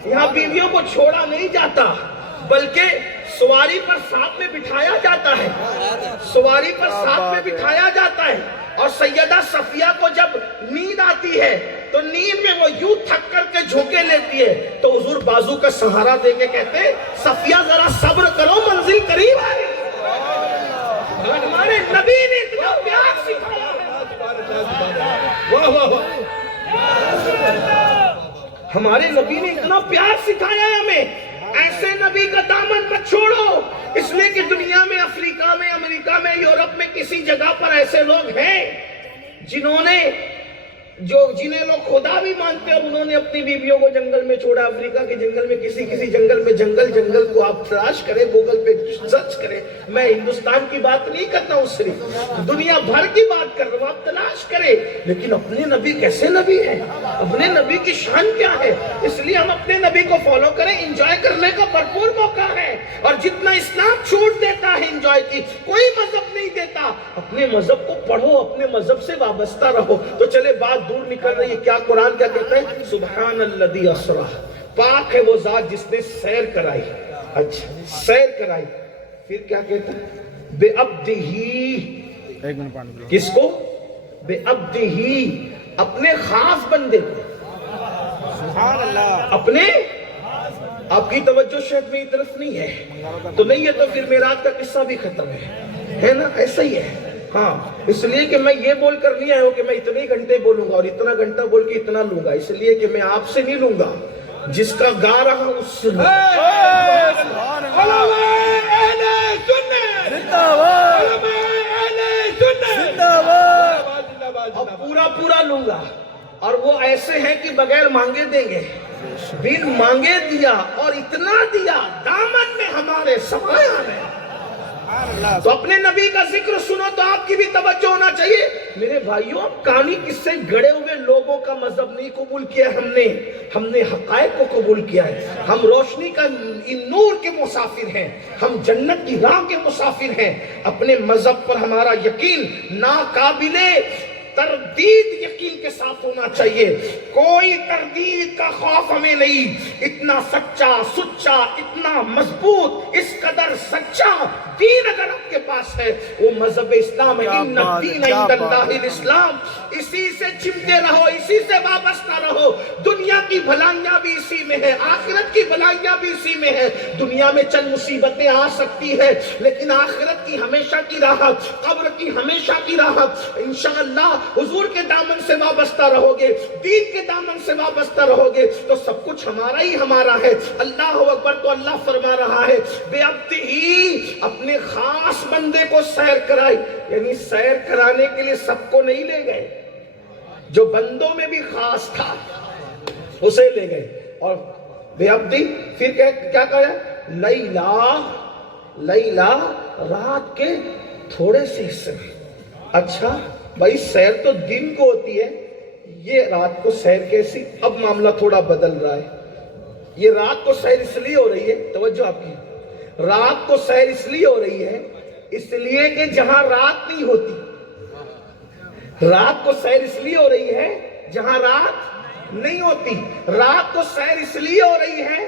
یہاں بیویوں کو چھوڑا نہیں جاتا, بلکہ سواری پر ساتھ میں بٹھایا جاتا ہے, سواری پر ساتھ میں بٹھایا جاتا ہے. اور سیدہ صفیہ کو جب نیند آتی ہے تو نیند میں وہ یوں تھک کر کے جھونکے لیتی ہے, تو حضور بازو کا سہارا دے کے کہتے ہیں صفیہ ذرا صبر کرو, منزل قریب آ رہی. ہمارے نبی نے اتنا پیار سکھایا ہے، واہ واہ واہ، ہمارے نبی نے اتنا پیار سکھایا ہے ہمیں، ایسے نبی کا دامن مت چھوڑو، اس لیے کہ دنیا میں، افریقہ میں، امریکہ میں، یورپ میں کسی جگہ پر ایسے لوگ ہیں جنہیں لوگ خدا بھی مانتے ہیں، اور انہوں نے اپنی بیویوں کو جنگل میں چھوڑا، افریقہ کے جنگل میں، کسی جنگل میں، جنگل کو آپ تلاش کریں، گوگل پہ سرچ کریں، میں ہندوستان کی بات نہیں کرتا ہوں، صرف دنیا بھر کی بات کر رہا ہوں، آپ تلاش کریں، لیکن اپنے نبی کیسے نبی ہیں، اپنے نبی کی شان کیا ہے، اس لیے ہم اپنے نبی کو فالو کریں، انجوائے کرنے کا بھرپور موقع ہے، اور جتنا اسلام چھوٹ دیتا ہے انجوائے کی، کوئی مذہب نہیں دیتا، اپنے مذہب کو پڑھو، اپنے مذہب سے وابستہ رہو، تو چلے بات دور نکل رہی ہے، کیا قرآن کیا کہتا ہے؟ سبحان الذی اسریٰ، پاک ہے وہ ذات جس نے سیر کرائی، اچھا سیر کرائی، پھر کیا کہتا ہے؟ بے عبدہ، کس کو؟ بے عبدہ، اپنے خاص بندے کو، سبحان اللہ، اپنے، آپ کی توجہ شاید میری طرف نہیں ہے، تو نہیں ہے تو پھر معراج کا قصہ بھی ختم ہے نا، ایسا ہی ہے، ہاں، اس لیے کہ میں یہ بول کر نہیں آیا ہوں کہ میں اتنے گھنٹے بولوں گا اور اتنا گھنٹہ بول کے اتنا لوں گا، اس لیے کہ میں آپ سے نہیں لوں گا، جس کا گا رہا اس سے لوں گا۔ علماء اہل سنت، زندہ باد، علماء اہل سنت، زندہ باد، زندہ باد، اب پورا لوں گا، اور وہ ایسے ہیں کہ بغیر مانگے دیں گے، بن مانگے دیا، اور اتنا دیا، دامن میں ہمارے سمایا ہے، تو اپنے نبی کا ذکر سنو تو آپ کی بھی توجہ ہونا چاہیے، میرے بھائیوں، کہانی کس سے گڑے ہوئے لوگوں کا مذہب نہیں قبول کیا ہم نے حقائق کو قبول کیا ہے، ہم روشنی کا نور کے مسافر ہیں، ہم جنت کی راہ کے مسافر ہیں، اپنے مذہب پر ہمارا یقین ناقابل تردید یقین کے ساتھ ہونا چاہیے، کوئی تردید کا خوف ہمیں نہیں، اتنا سچا، اتنا مضبوط، اس قدر سچا دین اگر آپ کے پاس ہے، وہ مذہب اسلام ہے، ان الدین عند اللہ الاسلام، اسی سے چمٹے رہو، اسی سے وابستہ رہو، دنیا کی بھلائیاں بھی اسی میں ہے، آخرت کی بھلائیاں بھی اسی میں ہے، دنیا میں چند مصیبتیں آ سکتی ہے، لیکن آخرت کی ہمیشہ کی راحت، قبر کی ہمیشہ کی راحت، انشاءاللہ حضور کے دامن سے وابستہ رہو گے، دین کے دامن سے وابستہ رہو گے، تو سب کچھ ہمارا ہی ہمارا ہے۔ اللہ اکبر، تو اللہ فرما رہا ہے بے عبدہ، اپنے خاص بندے کو سیر کرائی، یعنی سیر کرانے کے لیے سب کو نہیں لے گئے، جو بندوں میں بھی خاص تھا اسے لے گئے، اور بے عبدہ پھر کیا کہا لیلا، رات کے تھوڑے سے حصے میں، اچھا بھائی سیر تو دن کو ہوتی ہے، یہ رات کو سیر کیسی؟ اب معاملہ تھوڑا بدل رہا ہے، یہ رات کو سیر اس لیے ہو رہی ہے، توجہ آپ کی، رات کو سیر اس لیے ہو رہی ہے، اس لیے کہ جہاں رات نہیں ہوتی، رات کو سیر اس لیے ہو رہی ہے جہاں رات نہیں ہوتی، رات کو سیر اس لیے ہو رہی ہے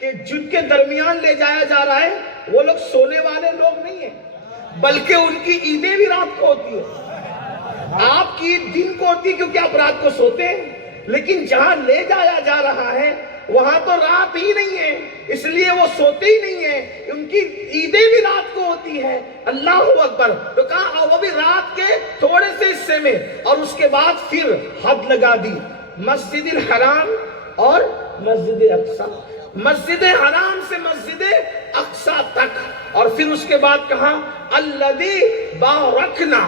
کہ جن کے درمیان لے جایا جا رہا ہے وہ لوگ سونے والے لوگ نہیں ہیں، بلکہ ان کی عیدیں بھی رات کو ہوتی ہیں، آپ کی عید دن کو ہوتی ہے کیونکہ آپ رات کو سوتے ہیں، لیکن جہاں لے جایا جا رہا ہے وہاں تو رات ہی نہیں ہے، اس لیے وہ سوتے ہی نہیں ہیں، ان کی عیدیں بھی رات کو ہوتی ہے، اللہ اکبر، تو کہا وہ بھی رات کے تھوڑے سے حصے میں، اور اس کے بعد پھر حد لگا دی، مسجد الحرام اور مسجد اقصی، مسجد حرام سے مسجد اقصی تک، اور پھر اس کے بعد کہا الذی بارکنا،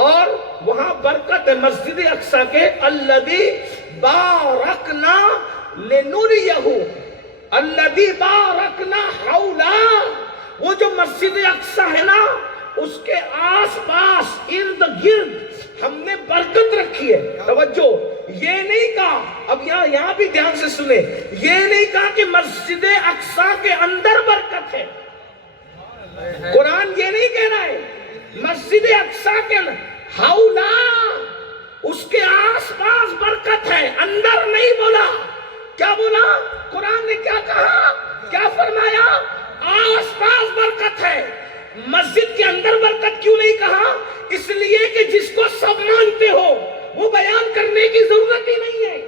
اور وہاں برکت ہے مسجد اقصی کے، الذی بارکنا لنریہ، الذی بارکنا حولا، وہ جو مسجد اقصی ہے نا اس کے آس پاس ارد گرد ہم نے برکت رکھی ہے، توجہ، یہ نہیں کہا، اب یہاں بھی دھیان سے سنیں، یہ نہیں کہا کہ مسجد اقصی کے اندر برکت ہے، قرآن یہ نہیں کہہ رہا ہے، مسجد اقصی کے حولا، اس کے آس پاس برکت ہے، اندر نہیں بولا، کیا بولا؟ قرآن نے کیا کہا، کیا فرمایا؟ آس پاس برکت ہے، مسجد کے اندر برکت کیوں نہیں کہا؟ اس لیے کہ جس کو سب مانتے ہو وہ بیان کرنے کی ضرورت ہی نہیں ہے،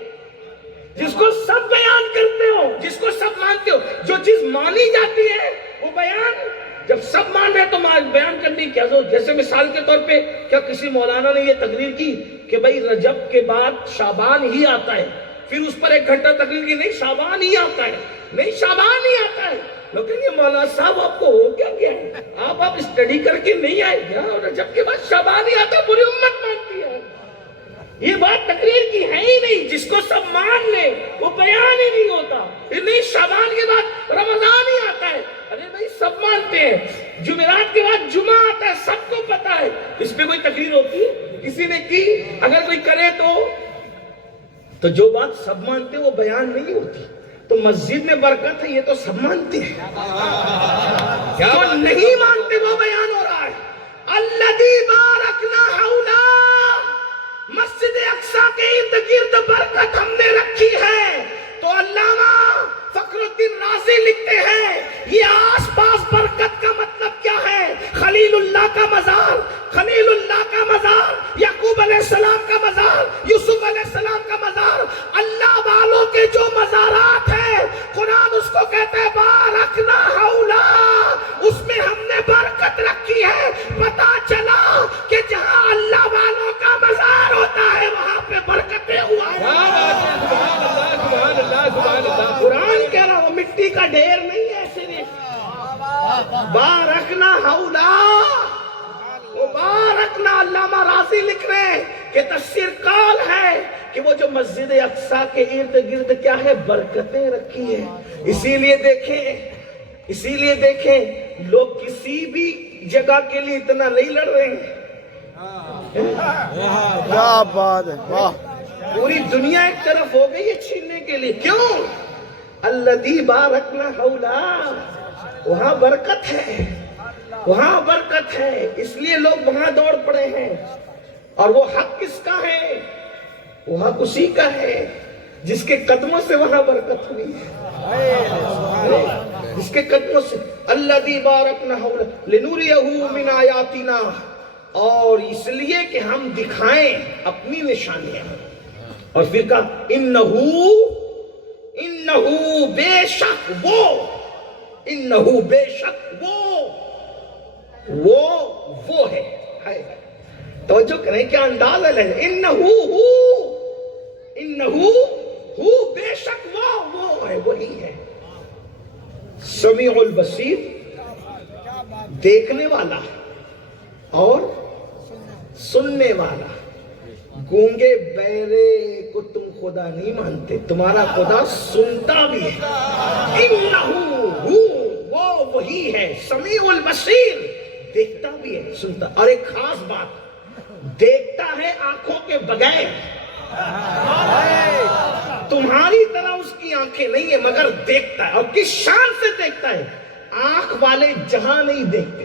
جس کو سب بیان کرتے ہو، جس کو سب مانتے ہو، جو چیز مانی جاتی ہے وہ بیان، جب سب مان رہے تو بیان کرنے کی کیا جیسے مثال کے طور پہ کیا کسی مولانا نے یہ تقریر کی کہ بھائی رجب کے بعد شعبان ہی آتا ہے، پھر اس پر 1 گھنٹہ تقریر کی، نہیں شعبان ہی آتا ہے، نہیں شعبان ہی آتا ہے؟ لوگ کہیں گے مولانا صاحب آپ کو ہو کیا گیا ہے، آپ اسٹڈی کر کے نہیں آئے کیا؟ رجب کے بعد شعبان ہی آتا ہے، پوری امت مانتی ہے۔ یہ بات تقریر کی ہے ہی نہیں، جس کو سب مان لے وہ بیان ہی نہیں ہوتا۔ نہیں شعبان کے بعد رمضان ہی آتا ہے، ارے بھائی سب مانتے ہیں۔ جمعرات کے بعد جمعہ آتا ہے، سب کو پتا ہے، اس پہ کوئی تقریر ہوتی ہے؟ کسی نے کی؟ اگر کوئی کرے تو جو بات سب مانتے ہیں وہ بیان نہیں ہوتی۔ تو مسجد میں برکت ہے یہ تو سب مانتے ہیں، جو نہیں مانتے وہ بیان ہو رہا ہے۔ الذی بارکنا حولا، مسجد اقصی کے ارد گرد برکت ہم نے رکھی ہے۔ تو علامہ فخر الدین رازی لکھتے ہیں یہ آس پاس برکت کا مطلب کیا ہے؟ خلیل اللہ کا مزار، خلیل اللہ کا مزار، یعقوب علیہ السلام کا مزار، یوسف علیہ السلام کا مزار، اللہ والوں کے جو مزارات ہیں قرآن اس کو کہتا ہے بارکنا حولا، اس میں ہم نے برکت رکھی ہے۔ پتا چلا کہ جہاں اللہ والوں کا مزار ہوتا ہے وہاں پہ برکتیں ہوا قرآن کہہ رہا وہ مٹی کا ڈھیر نہیں ہے، صرف بارکنا حولا، وہ بارکنا۔ علامہ راضی لکھ رہے ہیں کہ تفسیر قال ہے کہ وہ جو مسجد اقصی کے ارد گرد کیا ہے برکتیں رکھی ہیں۔ اسی لیے دیکھیں لوگ کسی بھی جگہ کے لیے اتنا نہیں لڑ رہے ہیں۔ کیا بات ہے، واہ! پوری دنیا ایک طرف ہو گئی ہے چھیننے کے لیے، کیوں؟ الذی بارکنا حولا، وہاں برکت ہے، وہاں برکت ہے، اس لیے لوگ وہاں دوڑ پڑے ہیں۔ اور وہ حق کس کا ہے؟ وہ حق اسی کا ہے جس کے قدموں سے وہاں برکت ہوئی ہے، جس کے قدموں سے۔ الذی بارکنا حولا لنوریہ من آیاتنا، اور اس لیے کہ ہم دکھائیں اپنی نشانیاں۔ اور پھر کہا انہو بے شک وہ ہے۔ توجہ کریں کیا انداز ہے، انہو بے شک وہ ہے، وہی ہے۔ سمیع البصیر، دیکھنے والا اور سننے والا۔ گونگے بہرے کو تم خدا نہیں مانتے، تمہارا خدا سنتا بھی ہے۔ انہو وہ وہی ہے، سمیع البصیر، دیکھتا بھی ہے سنتا۔ اور ایک خاص بات، دیکھتا ہے آنکھوں کے بغیر۔ تمہاری طرح اس کی آنکھیں نہیں ہے مگر دیکھتا ہے، اور کس شان سے دیکھتا ہے؟ آنکھ والے جہاں نہیں دیکھتے،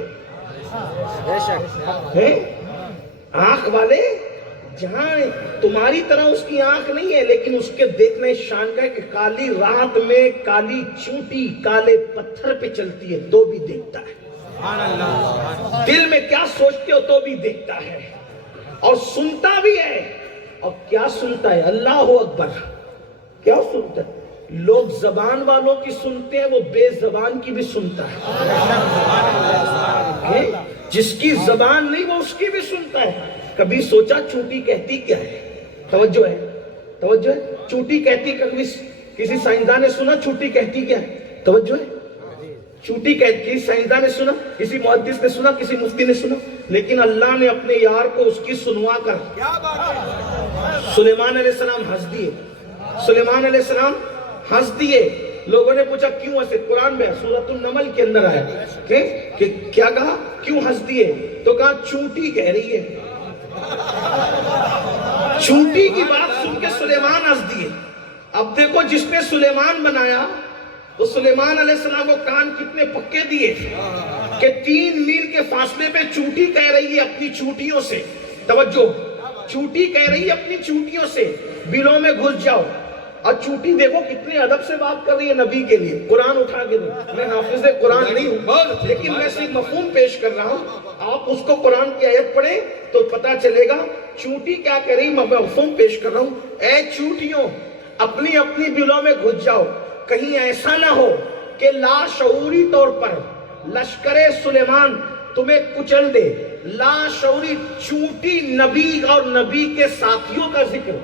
آنکھ والے جہاں تمہاری طرح اس کی آنکھ نہیں ہے، لیکن اس کے دیکھنے شان کا ہے کہ کالی رات میں کالی چونٹی کالے پتھر پہ چلتی ہے تو بھی دیکھتا ہے، دل میں کیا سوچتے ہو تو بھی دیکھتا ہے، اور سنتا بھی ہے۔ اور کیا سنتا ہے؟ اللہ اکبر، کیا سنتا ہے؟ لوگ زبان والوں کی سنتے ہیں، وہ بے زبان کی بھی سنتا ہے۔ جس کی زبان نہیں وہ اس کی بھی سنتا ہے۔ کبھی سوچا چونٹی کہتی کیا ہے؟ توجہ ہے، چونٹی کہتی، کبھی کسی سائنسدان نے سنا چونٹی کہتی کیا ہے؟ توجہ ہے، چونٹی کہتی، کسی سائنسدان نے سنا، کسی محدث نے سنا، کسی مفتی نے سنا، لیکن اللہ نے اپنے یار کو اس کی سنوا کر سلیمان علیہ السلام ہنس دیے۔ لوگوں نے پوچھا کیوں ہنسے؟ قرآن میں سورۃ النمل کے اندر آیا کہ کیا کہا؟ کیوں ہنس دیے؟ تو کہا چونٹی کہہ رہی ہے۔ چونٹی کی بات سن کے سلیمان ہنس دیے۔ اب دیکھو جس نے سلیمان بنایا وہ سلیمان علیہ السلام کو کان کتنے پکے دیے کہ 3 میل کے فاصلے پہ چونٹی کہہ رہی ہے اپنی چونٹیوں سے۔ توجہ، چونٹی کہہ رہی ہے اپنی چونٹیوں سے بلوں میں گھس جاؤ، اور چونٹی دیکھو کتنے ادب سے بات کر رہی ہے نبی کے لیے۔ قرآن اٹھا کے دو، میں حافظ قرآن نہیں ہوں لیکن میں صرف مفہوم پیش کر رہا ہوں، آپ اس کو قرآن کی آیت پڑھیں تو پتا چلے گا چونٹی کیا کہہ رہی، میں مفہوم پیش کر رہا ہوں۔ اے چونٹیوں اپنی اپنی بلوں میں گھس جاؤ، کہیں ایسا نہ ہو کہ لاشعوری طور پر لشکر سلیمان تمہیں کچل دے. لاشعوری چونٹی نبی اور نبی کے ساتھیوں کا ذکر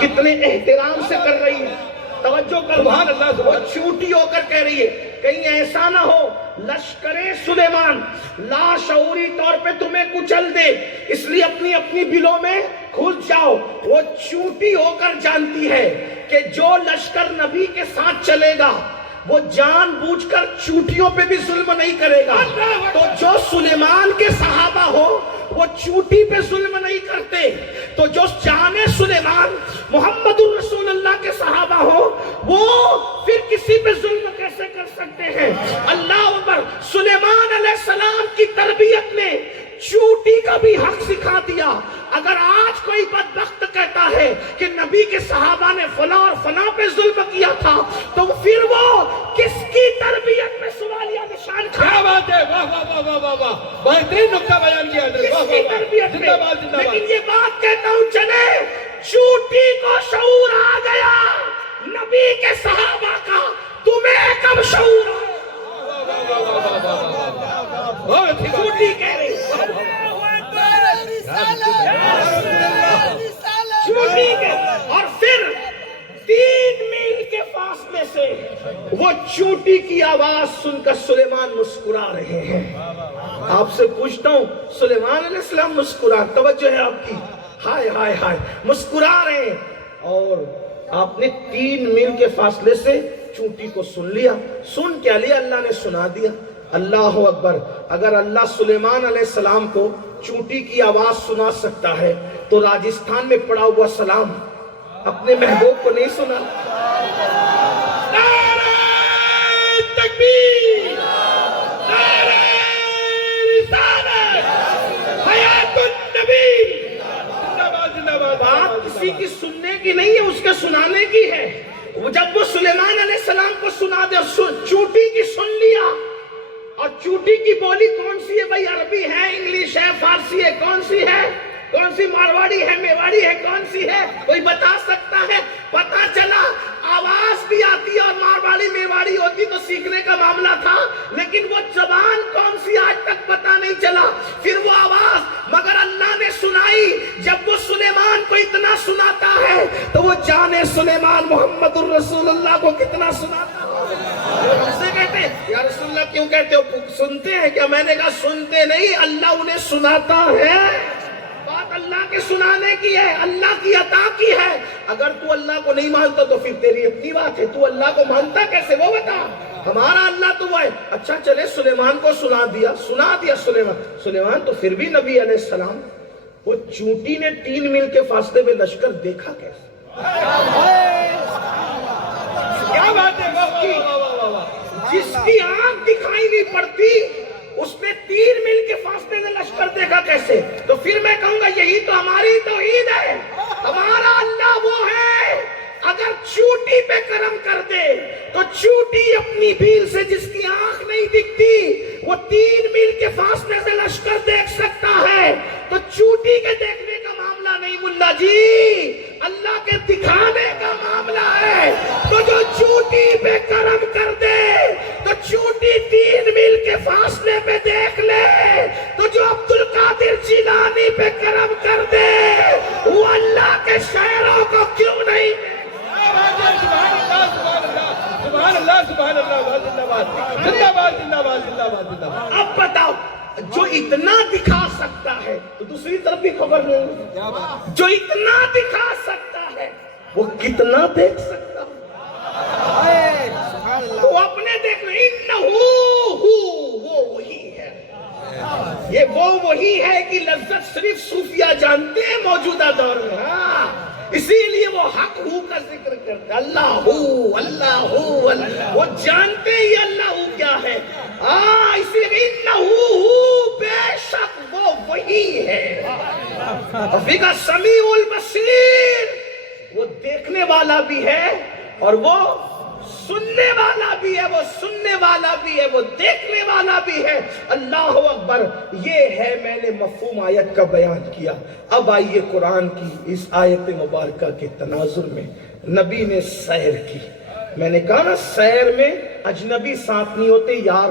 کتنے احترام سے کر رہی ہے. توجہ کرو, سبحان اللہ, وہ چونٹی ہو کر کہہ رہی ہے. کہیں ایسا نہ ہو لشکر سلیمان لاشعوری طور پہ تمہیں کچل دے, اس لیے اپنی اپنی بلوں میں گھس جاؤ. وہ چونٹی ہو کر جانتی ہے کہ جو لشکر نبی کے ساتھ چلے گا وہ جان بوجھ کر چونٹیوں پہ بھی ظلم نہیں کرے گا. تو جو سلیمان کے صحابہ ہو وہ چونٹی پہ ظلم نہیں کرتے, تو جو جانے سلیمان محمد الرسول اللہ کے صحابہ ہو وہ پھر کسی پہ ظلم کیسے کر سکتے ہیں. اللہ اکبر. سلیمان علیہ السلام کی تربیت نے چونٹی کا بھی حق سکھا دیا. اگر آج کوئی بدبخت کہتا ہے کہ نبی کے صحابہ نے فلاں اور فلاں پہ ظلم کیا تھا تو پھر وہ کس کی تربیت میں سوالیہ نشان کھڑا. کیا بات ہے, واہ واہ واہ واہ واہ واہ, بہترین نکتہ بیان کیا حضرت, واہ کس کی واہ واہ, تربیت میں. زندہ باد زندہ باد. لیکن یہ بات کہتا ہوں چلے چونٹی کو شعور آ گیا نبی کے صحابہ کا, تمہیں کب شعور آیا؟ بہت ہی چونٹی کہہ رہی چونٹی کے, اور پھر 3 میل کے فاصلے سے وہ چونٹی کی آواز سن کر سلیمان مسکرا رہے ہیں. آپ سے پوچھتا ہوں, سلیمان علیہ السلام مسکرا, توجہ ہے آپ کی, ہائے ہائے ہائے مسکرا رہے ہیں, اور آپ نے 3 میل کے فاصلے سے چونٹی کو سن لیا. سن کیا لیا, اللہ نے سنا دیا. اللہ اکبر. اگر اللہ سلیمان علیہ السلام کو چونٹی کی آواز سنا سکتا ہے تو راجستھان میں پڑا ہوا سلام اپنے محبوب کو نہیں سنا؟ نعرہ تکبیر, نعرہ رسالت, حیات النبی, زندہ باد زندہ باد. بات کسی کی سننے کی نہیں ہے, اس کے سنانے کی ہے. جب وہ سلیمان علیہ السلام کو سنا دے, چونٹی کی سن لیا, اور چونٹی کی بولی کون سی ہے بھائی؟ عربی ہے, انگلش ہے, فارسی ہے, کون سی ہے؟ کون سی مارواڑی ہے, میواڑی ہے, کون سی ہے؟ کوئی بتا سکتا ہے؟ پتا چلا آواز بھی آتی اور مارواڑی میواڑی ہوتی تو سیکھنے کا معاملہ تھا, لیکن وہ زبان کون سی آج تک پتا نہیں چلا. پھر وہ آواز مگر اللہ نے سنائی. جب وہ سلیمان کو اتنا سناتا ہے تو وہ جانے سلیمان محمد الرسول اللہ کو کتنا سناتا ہے. ہم سے کہتے ہیں یا رسول اللہ کیوں کہتے ہو, سنتے ہیں کیا؟ میں نے کہا سنتے نہیں, اللہ انہیں سناتا ہے. بات اللہ کے سنانے کی ہے, اللہ کی عطا کی ہے. اگر تو اللہ کو نہیں مانتا تو پھر تیری اپنی بات ہے, تو اللہ کو مانتا کیسے وہ بتا. ہمارا اللہ تو وہ ہے. اچھا چلے سلیمان کو سنا دیا سلیمان تو پھر بھی نبی علیہ السلام, وہ چونٹی نے 3 میل کے فاصلے میں لشکر دیکھا کیسے؟ کیا بات ہے, واہ واہ واہ واہ واہ. جس کی آنکھ دکھائی نہیں پڑتی اس نے 3 میل کے فاصلے میں لشکر دیکھا کیسے؟ تو پھر میں کہوں گا یہی تو ہماری توحید ہے. ہمارا اللہ وہ ہے اگر چونٹی پہ کرم کر دے تو چونٹی اپنی بھیل سے, جس کی آنکھ نہیں دکھتی, وہ 3 میل کے فاصلے سے لشکر دیکھ سکتا ہے. تو چونٹی کے دیکھنے کا معاملہ نہیں ملا جی, اللہ کے دکھانے کا معاملہ ہے. تو جو چونٹی پہ کرم کر دے تو چونٹی 3 میل کے فاصلے پہ دیکھ لے, تو جو عبد القادر جیلانی پہ کرم کر دے وہ اللہ کے شاعروں کو کیوں نہیں؟ سبحان اللہ سبحان اللہ, زندہ باد زندہ باد زندہ باد زندہ باد زندہ باد. اب بتاؤ, جو اتنا دکھا سکتا ہے تو دوسری طرف بھی خبر نہیں, جو اتنا دکھا سکتا ہے وہ کتنا دیکھ سکتا ہے. وہ اپنے دیکھ لیں, وہ وہی ہے. یہ وہ وہی ہے کہ لذت صرف صوفیہ جانتے ہیں موجودہ دور میں. اسی لیے وہ حق ہو کا ذکر کرتے, اللہ ہو اللہ ہو, وہ جانتے ہی اللہ ہو کیا ہے. اسی لیے بے شک وہ وہی ہے. افیقہ سمیع البصیر, وہ دیکھنے والا بھی ہے اور وہ سننے والا بھی ہے, وہ سننے والا بھی ہے, وہ دیکھنے والا بھی ہے. اللہ اکبر. یہ ہے میں نے مفہوم آیت کا بیان کیا. اب آئیے قرآن کی اس آیت مبارکہ کے تناظر میں. نبی نے سیر کی. میں نے کہا نا سیر میں اجنبی ساتھ نہیں ہوتے, یار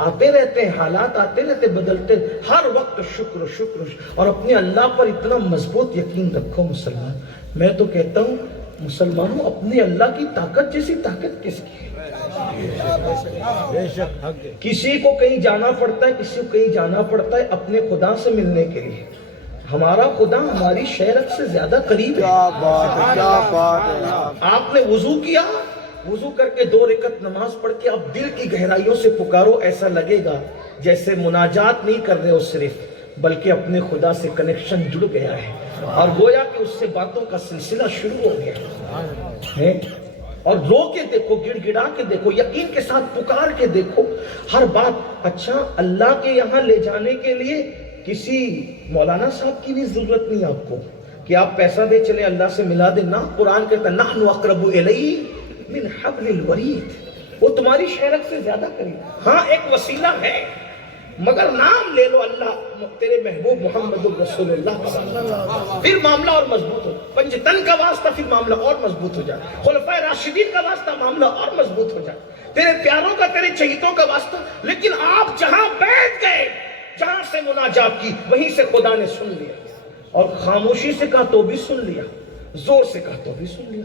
آتے رہتے ہیں، حالات آتے رہتے، بدلتے، ہر وقت شکر شکر، اور اپنے اللہ پر اتنا مضبوط یقین رکھو مسلمان۔ میں تو کہتا ہوں مسلمانوں، اپنے اللہ کی طاقت جیسی طاقت کس کی ہے؟ کسی کو کہیں جانا پڑتا ہے، کسی کو کہیں جانا پڑتا ہے اپنے خدا سے ملنے کے لیے، ہمارا خدا ہماری شہرت سے زیادہ قریب ہے۔ کیا بات ہے، کیا بات ہے۔ آپ نے وضو کیا، وضو کر کے 2 رکعت نماز پڑھ کے اب دل کی گہرائیوں سے پکارو، ایسا لگے گا جیسے مناجات نہیں کر رہے ہو صرف، بلکہ اپنے خدا سے کنیکشن جڑ گیا ہے، اور گویا کہ اس سے باتوں کا سلسلہ شروع ہو گیا ہے۔ اور رو کے دیکھو، گڑ گڑا کے دیکھو، یقین کے ساتھ پکار کے دیکھو ہر بات۔ اچھا، اللہ کے یہاں لے جانے کے لیے کسی مولانا صاحب کی بھی ضرورت نہیں آپ کو کہ آپ پیسہ دے چلے اللہ سے ملا دے، نہ، قرآن کہتا ہے نحن اقرب الیہ من حبل الورید، وہ تمہاری شہرت سے زیادہ قریب۔ ہاں ایک وسیلہ ہے، مگر نام لے لو اللہ، تیرے محبوب محمد رسول اللہ کا واسطہ، پھر معاملہ اور مضبوط ہو، پنجتن کا واسطہ پھر معاملہ اور مضبوط ہو جائے، خلفائے راشدین کا واسطہ معاملہ اور مضبوط ہو جائے، تیرے پیاروں کا، تیرے چہیتوں کا واسطہ۔ لیکن آپ جہاں بیٹھ گئے، جہاں سے مناجات کی، وہیں سے خدا نے سن لیا، اور خاموشی سے کہا تو بھی سن لیا، زور سے کہا تو بھی سن لیا۔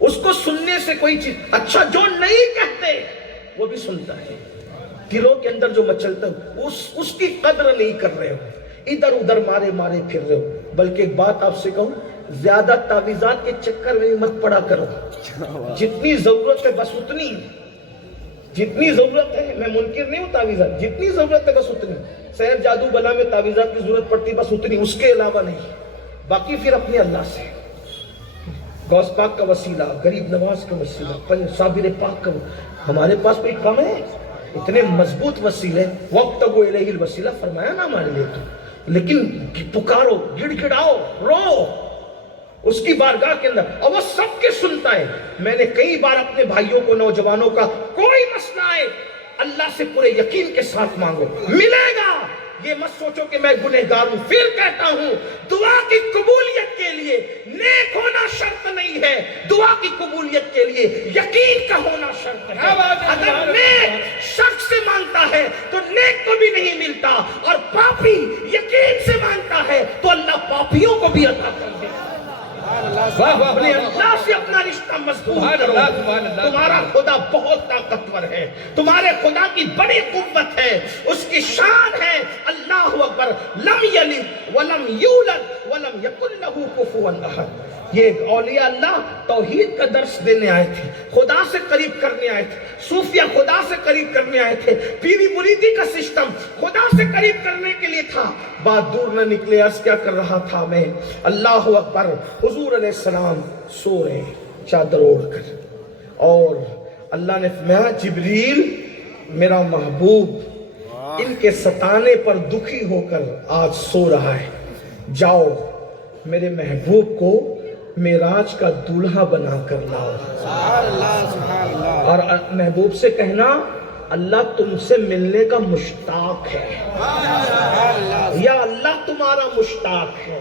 اس کو سننے سے کوئی چیز، اچھا جو نہیں کہتے وہ بھی سنتا ہے، دلوں کے اندر جو مچلتا ہے اس کی قدر نہیں کر رہے ہو، ادھر ادھر مارے مارے پھر رہے ہو۔ بلکہ ایک بات آپ سے کہوں، زیادہ تعویذات کے چکر میں مت پڑا کرو، جتنی ضرورت ہے بس اتنی، جتنی ضرورت ہے، میں منکر نہیں ہوں تعویذات، جتنی ضرورت ہے بس اتنی، سحر جادو بلا میں تعویذات کی ضرورت پڑتی بس اتنی، اس کے علاوہ نہیں، باقی پھر اپنے اللہ سے۔ غوث پاک کا وسیلہ، غریب نواز کا وسیلہ، صابر پاک کا، ہمارے پاس کوئی کم ہے؟ اتنے مضبوط وسیلے، وَابْتَغُوا إِلَيْهِ الْوَسِيلَہ فرمایا نا ہمارے لیے تو، لیکن پکارو، گڑ گڑاؤ، رو اس کی بارگاہ کے اندر، اور وہ سب کے سنتا ہے۔ میں نے کئی بار اپنے بھائیوں کو، نوجوانوں کا، کوئی مسئلہ ہے اللہ سے پورے یقین کے ساتھ مانگو، ملے گا۔ یہ مت سوچو کہ میں گنہگار ہوں، پھر کہتا ہوں دعا کی قبولیت کے لیے نیک ہونا شرط نہیں ہے، دعا کی قبولیت کے لیے یقین کا ہونا شرط ہے۔ اگر نیک شخص سے مانگتا ہے تو نیک کو بھی نہیں ملتا، اور پاپی یقین سے مانگتا ہے تو اللہ پاپیوں کو بھی عطا کر دے۔ اپنے اللہ سے اپنا رشتہ مضبوط کرو، تمہارا خدا بہت طاقتور ہے، تمہارے خدا کی بڑی قوت ہے، اس کی شان ہے اللہ اکبر، لم یلد ولم یولد ولم یکن لہ کفوا احد۔ یہ اولیاء اللہ توحید کا درس دینے آئے تھے، خدا سے قریب کرنے آئے تھے، صوفیہ خدا سے قریب کرنے آئے تھے، پیری مریدی کا سسٹم خدا سے قریب کرنے کے لیے تھا۔ بات دور نہ نکلے، عرض کیا کر رہا تھا میں، اللہ اکبر، حضور علیہ السلام سو رہے چادر اوڑھ کر، اور اللہ نے فرمایا جبریل میرا محبوب ان کے ستانے پر دکھی ہو کر آج سو رہا ہے، جاؤ میرے محبوب کو معراج کا دولہا بنا کر لاؤ، اور محبوب سے کہنا اللہ تم سے ملنے کا مشتاق ہے، یا اللہ تمہارا مشتاق ہے،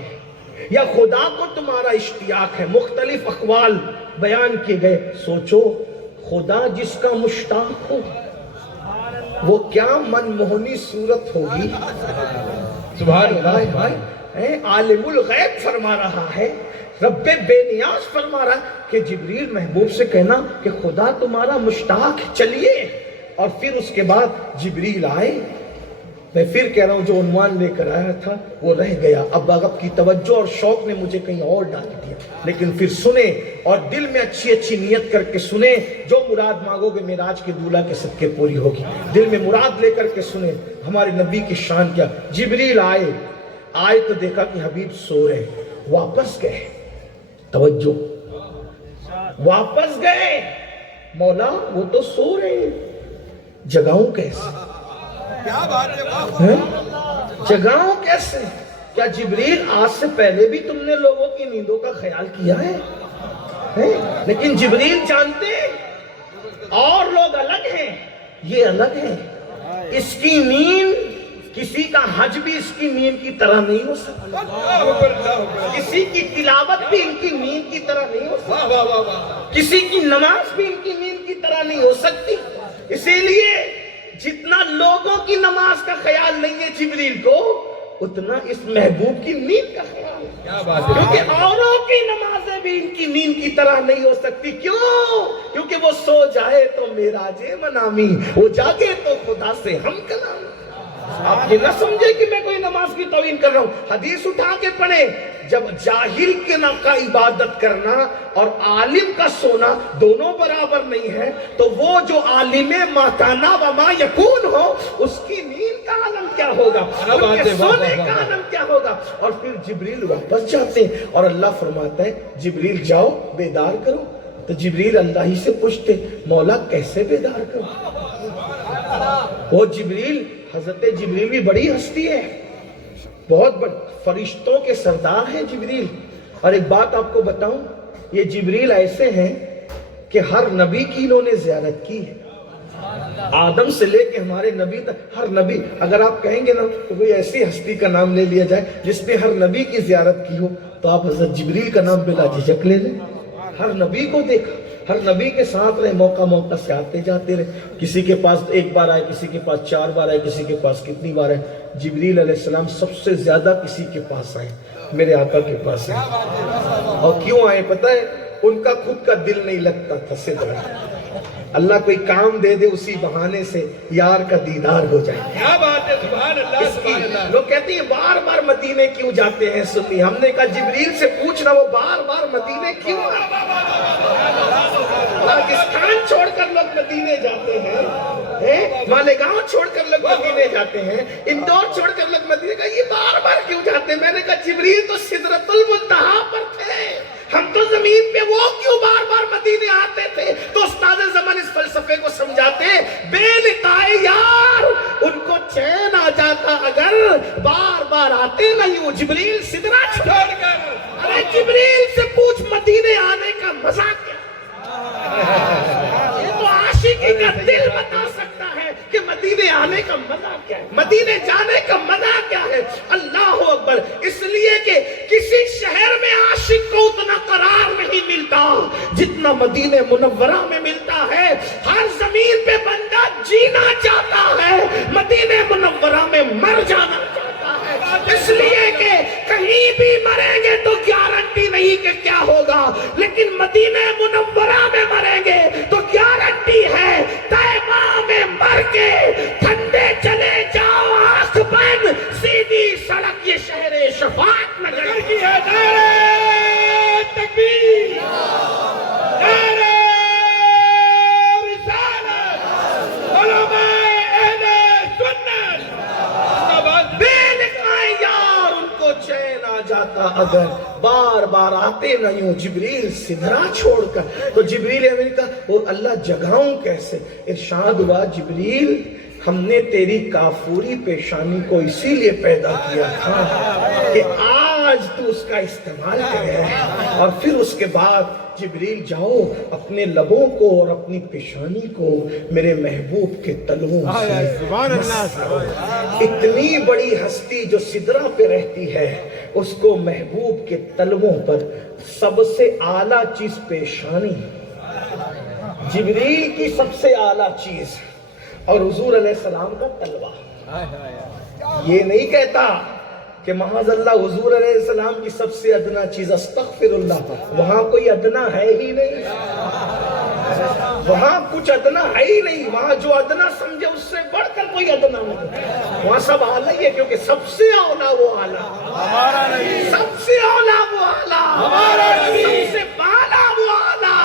یا خدا کو تمہارا اشتیاق ہے۔ مختلف اقوال بیان کیے گئے۔ سوچو خدا جس کا مشتاق ہو وہ کیا من موہنی صورت ہوگی۔ سبحان اللہ، عالم الغیب فرما رہا ہے، رب بے نیاز فرما رہا ہے کہ جبریل محبوب سے کہنا کہ خدا تمہارا مشتاق ہے، چلیے۔ اور پھر اس کے بعد جبریل آئے۔ میں پھر کہہ رہا ہوں جو عنوان لے کر آیا تھا وہ رہ گیا، اب آپ کی توجہ اور شوق نے مجھے کہیں اور ڈال دیا، لیکن پھر سنیں اور دل میں اچھی اچھی نیت کر کے سنیں، جو مراد مانگو گے معراج کے دولہا کے صدقے پوری ہوگی۔ دل میں مراد لے کر کے سنیں ہمارے نبی کی شان کیا۔ جبریل آئے تو دیکھا کہ حبیب سو رہے، واپس گئے، توجہ، واپس گئے، مولا وہ تو سو رہے، جگاؤں کیسے؟ جگاؤں کیسے؟ کیا جبریل آج سے پہلے بھی تم نے لوگوں کی نیندوں کا خیال کیا ہے؟ لیکن جبریل جانتے اور لوگ الگ ہیں، یہ الگ ہے، اس کی نیند کسی کا حج بھی اس کی نیند کی طرح نہیں ہو سکتا، کسی کی تلاوت بھی ان کی نیند کی طرح نہیں ہو سکتی، کسی کی نماز بھی ان کی نیند کی طرح نہیں ہو سکتی۔ اسی لیے جتنا لوگوں کی نماز کا خیال نہیں ہے جبریل کو، اتنا اس محبوب کی نیند کا خیال ہے. کیا بات ہے. کیونکہ اوروں کی نمازیں بھی ان کی نیند کی طرح نہیں ہو سکتی. کیوں؟ کیونکہ وہ سو جائے تو معراج منامی، وہ جاگے تو خدا سے ہم کلامی. آپ یہ نہ سمجھے کہ میں کوئی نماز کی توہین کر رہا ہوں. حدیث اٹھا کے پڑھیں، جب جاہل کے کا عبادت کرنا اور عالم کا سونا دونوں برابر نہیں ہے، تو وہ جو عالم ما کانا و ما یکون ہو، اس کی نیند کا عالم کیا ہوگا، ان کے سونے کا عالم کیا ہوگا. اور پھر جبریل واپس جاتے ہیں اور اللہ فرماتا ہے جبریل جاؤ بیدار کرو. تو جبریل اللہ ہی سے پوچھتے مولا کیسے بیدار کرو. وہ جبریل، حضرت جبریل بھی بڑی ہستی ہے، بہت بڑی، فرشتوں کے سردار ہیں جبریل. اور ایک بات آپ کو بتاؤں، یہ جبریل ایسے ہیں کہ ہر نبی کی انہوں نے زیارت کی ہے. آدم سے لے کے ہمارے نبی تک ہر نبی، اگر آپ کہیں گے نا تو کوئی ایسی ہستی کا نام لے لیا جائے جس نے ہر نبی کی زیارت کی ہو، تو آپ حضرت جبریل کا نام بلا جھجک لے لیں. ہر نبی کو دیکھا، ہر نبی کے ساتھ رہے، موقع موقع سے آتے جاتے رہے. کسی کے پاس ایک بار آئے، کسی کے پاس 4 بار آئے، کسی کے پاس کتنی بار آئے. جبریل علیہ السلام سب سے زیادہ کسی کے پاس آئے، میرے آقا کے پاس آئے. اور کیوں آئے پتہ ہے؟ ان کا خود کا دل نہیں لگتا تھا صدر. اللہ کوئی کام دے دے اسی بہانے سے یار کا دیدار ہو جائے. کیا بات ہے. سبحان اللہ اس کی سبحان اللہ. لوگ کہتے ہیں بار بار مدینے کیوں جاتے ہیں سنی. ہم نے کہا جبریل سے پوچھنا وہ بار بار مدینے کیوں آتے. پاکستان چھوڑ کر لوگ مدینے جاتے ہیں، مالیگاؤں چھوڑ کر لوگ مدینے جاتے ہیں، اندور چھوڑ کر لوگ مدینے کا یہ بار بار کیوں جاتے ہیں. میں نے کہا جبریل تو سدرۃ المنتہا پر تھے، ہم تو زمین پہ، وہ کیوں بار بار مدینے آتے تھے. تو استاد زمان اس فلسفے کو سمجھاتے ہیں بے لقائے یار ان کو چین آ جاتا اگر بار بار آتے نہیں ہو. جبریل سدرہ چھوڑ کر، ارے جبریل سے پوچھ مدینے آنے کا مزہ کیا. یہ تو عاشقی کا دل بتا سکتا ہے کہ مدینے آنے کا مزہ کیا ہے، مدینے جانے کا مزہ کیا ہے. اللہ اکبر. اس لیے کہ کسی شہر میں عاشق کو اتنا قرار نہیں ملتا جتنا مدینے منورہ میں ملتا ہے. ہر زمین پہ بندہ جینا چاہتا ہے، مدینے منورہ میں مر جانا چاہتا ہے. اس لیے کہ کہیں بھی مریں گے تو گارنٹی نہیں کہ کیا ہوگا، لیکن مدینے منورہ میں مریں گے تو گارنٹی ہے طیبہ میں مر کے ٹھنڈے چلے جاؤ آنکھ بند سیدھی سڑک یہ شہر شفاعت نگر کی ہے. نعرہ تکبیر، نعرہ رسالت، علماء اہل سنت. بے لقائے یار ان کو چین آ جاتا اگر بار بار آتے نہیں ہو. جبریل سدھرا چھوڑ کر. تو جبریل امریکہ وہ اللہ جگاؤں کیسے. ارشاد ہوا جبریل ہم نے تیری کافوری پیشانی کو اسی لیے پیدا کیا تھا کہ آج تو اس کا استعمال کرے. اور پھر اس کے بعد جبریل جاؤ اپنے لبوں کو اور اپنی پیشانی کو میرے محبوب کے تلووں سے مس کرو. اتنی بڑی ہستی جو سدرہ پہ رہتی ہے اس کو محبوب کے تلووں پر سب سے اعلیٰ چیز پیشانی، جبریل کی سب سے اعلیٰ چیز، اور حضور علیہ السلام کا تلوہ. یہ نہیں کہتا کہ معاذ اللہ حضور علیہ السلام کی سب سے ادنا چیز استغفر اللہ، وہاں کوئی ادنا ہے ہی نہیں، وہاں کچھ ادنا ہے ہی نہیں. وہاں جو ادنا سمجھے اس سے بڑھ کر کوئی ادنا نہیں. وہاں سب اعلیٰ ہی ہے کیونکہ سب سے اولا وہ اعلیٰ، سب سے اولا وہ اعلیٰ، سب سے بالا وہ اعلیٰ،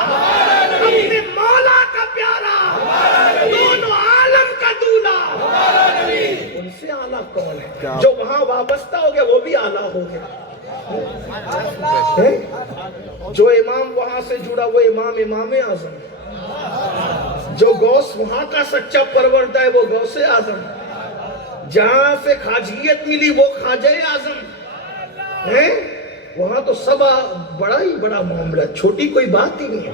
اپنے مولا کا پیارا، دونوں عالم کا دولہ. ان سے اعلیٰ کون ہے؟ جو وہاں وابستہ ہو گیا وہ بھی اعلیٰ ہو گیا. جو امام وہاں سے جڑا وہ امام اعظم. جو غوث وہاں کا سچا پروردہ ہے وہ غوث اعظم. جہاں سے خواجیت ملی وہ خواجہ اعظم ہے. وہاں تو سب بڑا ہی بڑا معاملہ، چھوٹی کوئی بات ہی نہیں ہے،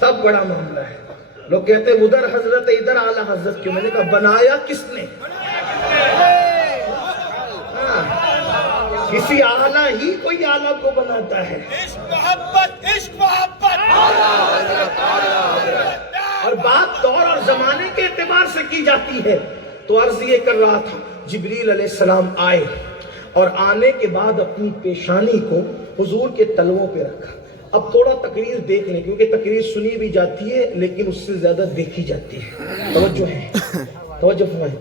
سب بڑا معاملہ ہے. لوگ کہتے ہیں ادھر حضرت ادھر اعلیٰ حضرت کیوں. میں نے کہا بنایا کس نے؟ کسی اعلیٰ ہی کوئی اعلیٰ کو بناتا ہے. عشق محبت، عشق محبت. اور بات دور اور زمانے کے اعتبار سے کی جاتی ہے تو عرض یہ کر رہا تھا، جبریل علیہ السلام آئے اور آنے کے بعد اپنی پیشانی کو حضور کے تلووں پہ رکھا۔ اب تھوڑا تقریر دیکھ لیں، کیونکہ تقریر سنی بھی جاتی ہے لیکن اس سے زیادہ دیکھی جاتی ہے۔ توجہ ہے، توجہ فرمائیں۔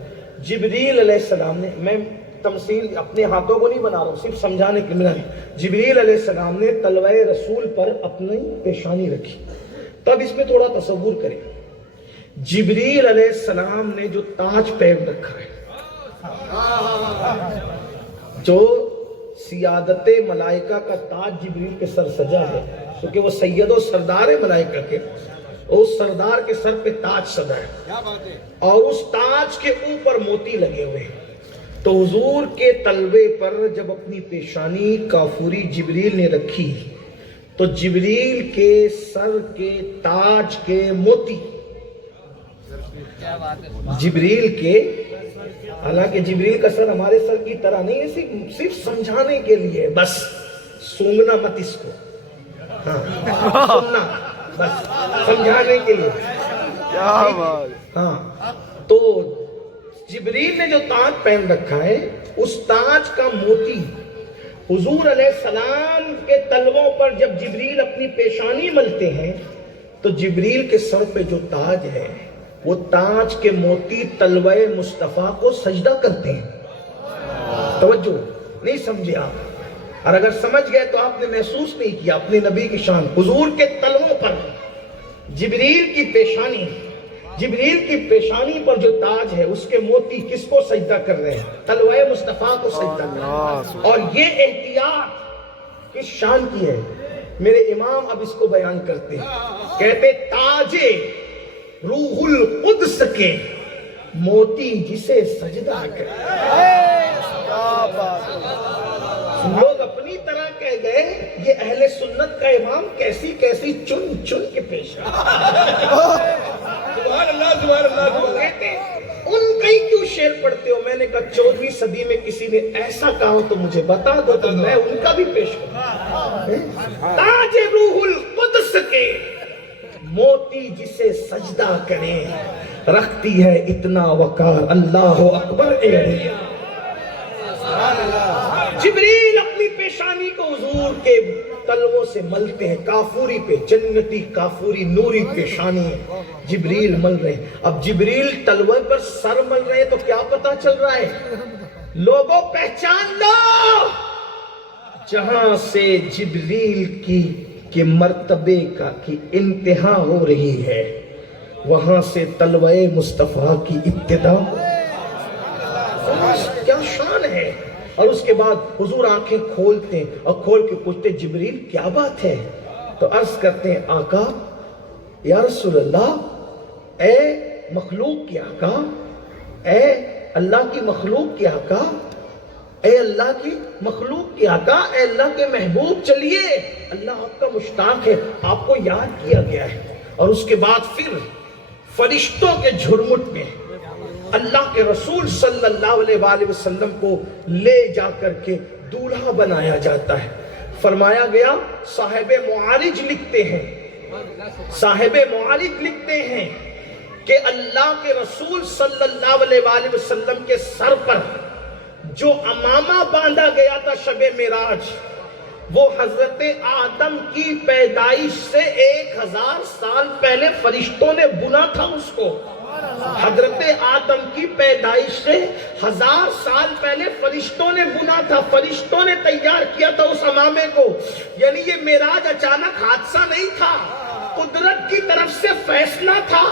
جبریل علیہ السلام نے، میں تمثیل اپنے ہاتھوں کو نہیں بنا رہا ہوں، صرف سمجھانے کے لیے، جبریل علیہ السلام نے تلوہ رسول پر اپنی پیشانی رکھی۔ تب اس میں تھوڑا تصور کریں، جبریل علیہ السلام نے جو تاج پہن رکھا ہے، جو سیادت ملائکہ کا تاج جبریل کے سر سجا ہے، کیونکہ وہ سید و سردار ملائکہ کے، اس سردار کے سر پہ تاج سجا ہے اور اس تاج کے اوپر موتی لگے ہوئے ہیں۔ تو حضور کے تلوے پر جب اپنی پیشانی کافوری جبریل نے رکھی تو جبریل کے سر کے تاج کے موتی، جبریل کے، حالانکہ جبریل کا سر ہمارے سر کی طرح نہیں ہے، صرف سمجھانے کے لیے، بس سونگنا مت اس کو، ہاں سننا بس سمجھانے کے لیے، کیا بات، ہاں۔ تو جبریل نے جو تاج پہن رکھا ہے، اس تاج کا موتی حضور علیہ السلام کے تلووں پر جب جبریل اپنی پیشانی ملتے ہیں تو جبریل کے سر پہ جو تاج ہے وہ تاج کے موتی تلوہ مصطفیٰ کو سجدہ کرتے ہیں۔ توجہ نہیں سمجھے آپ، اور اگر سمجھ گئے تو آپ نے محسوس نہیں کیا اپنے نبی کی شان۔ حضور کے تلووں پر جبریل کی پیشانی، جبریل کی پیشانی پر جو تاج ہے اس کے موتی کس کو سجدہ کر رہے ہیں؟ تلوہ مصطفیٰ کو سجدہ کر رہے ہیں۔ اور یہ احتیاط کس شان کی ہے؟ میرے امام اب اس کو بیان کرتے ہیں، کہتے تاج روح القدس کے موتی جسے سجدہ کرے۔ لوگ اپنی طرح کہہ گئے، یہ اہل سنت کا امام کیسی کیسی چن چن کے پیش ہے۔ سبحان اللہ، سبحان اللہ۔ کہتے ان کئی کیوں شعر پڑھتے ہو؟ میں نے کہا 14ویں صدی میں کسی نے ایسا کہا ہو تو مجھے بتا دو تو میں ان کا بھی پیش کروں۔ تاج روح القدس کے موتی جسے سجدہ کرے، رکھتی ہے اتنا وقار، اللہ اکبر۔ جبریل اپنی پیشانی کو حضور کے تلووں سے ملتے ہیں، کافوری پہ، جنتی کافوری نوری پیشانی ہے، جبریل مل رہے ہیں۔ اب جبریل تلوے پر سر مل رہے ہیں تو کیا پتا چل رہا ہے؟ لوگوں پہچان لو، جہاں سے جبریل کے مرتبے کی انتہا ہو رہی ہے وہاں سے تلوہ مصطفیٰ کی ابتدا۔ کیا شان ہے! اور اس کے بعد حضور آنکھیں کھولتے ہیں اور کھول کے پوچھتے جبریل کیا بات ہے؟ تو عرض کرتے ہیں آقا یا رسول اللہ، اے مخلوق کی آقا، اے اللہ کی مخلوق کی آقا، اے اللہ کی مخلوق کی آقا، اے اللہ کے محبوب، چلیے اللہ آپ کا مشتاق ہے، آپ کو یاد کیا گیا ہے۔ اور اس کے بعد پھر فرشتوں کے جھرمٹ میں اللہ کے رسول صلی اللہ علیہ وآلہ وسلم کو لے جا کر کے دولہا بنایا جاتا ہے۔ فرمایا گیا، صاحب معارج لکھتے ہیں، صاحب معارج لکھتے ہیں کہ اللہ کے رسول صلی اللہ علیہ وآلہ وسلم کے سر پر جو عمامہ باندھا گیا تھا شب معراج، وہ حضرت آدم کی پیدائش سے 1000 سال پہلے فرشتوں نے بنا تھا اس کو۔ حضرت آدم کی پیدائش سے 1000 سال پہلے فرشتوں نے بنا تھا، فرشتوں نے تیار کیا تھا اس عمامے کو۔ یعنی یہ معراج اچانک حادثہ نہیں تھا، قدرت کی طرف سے فیصلہ تھا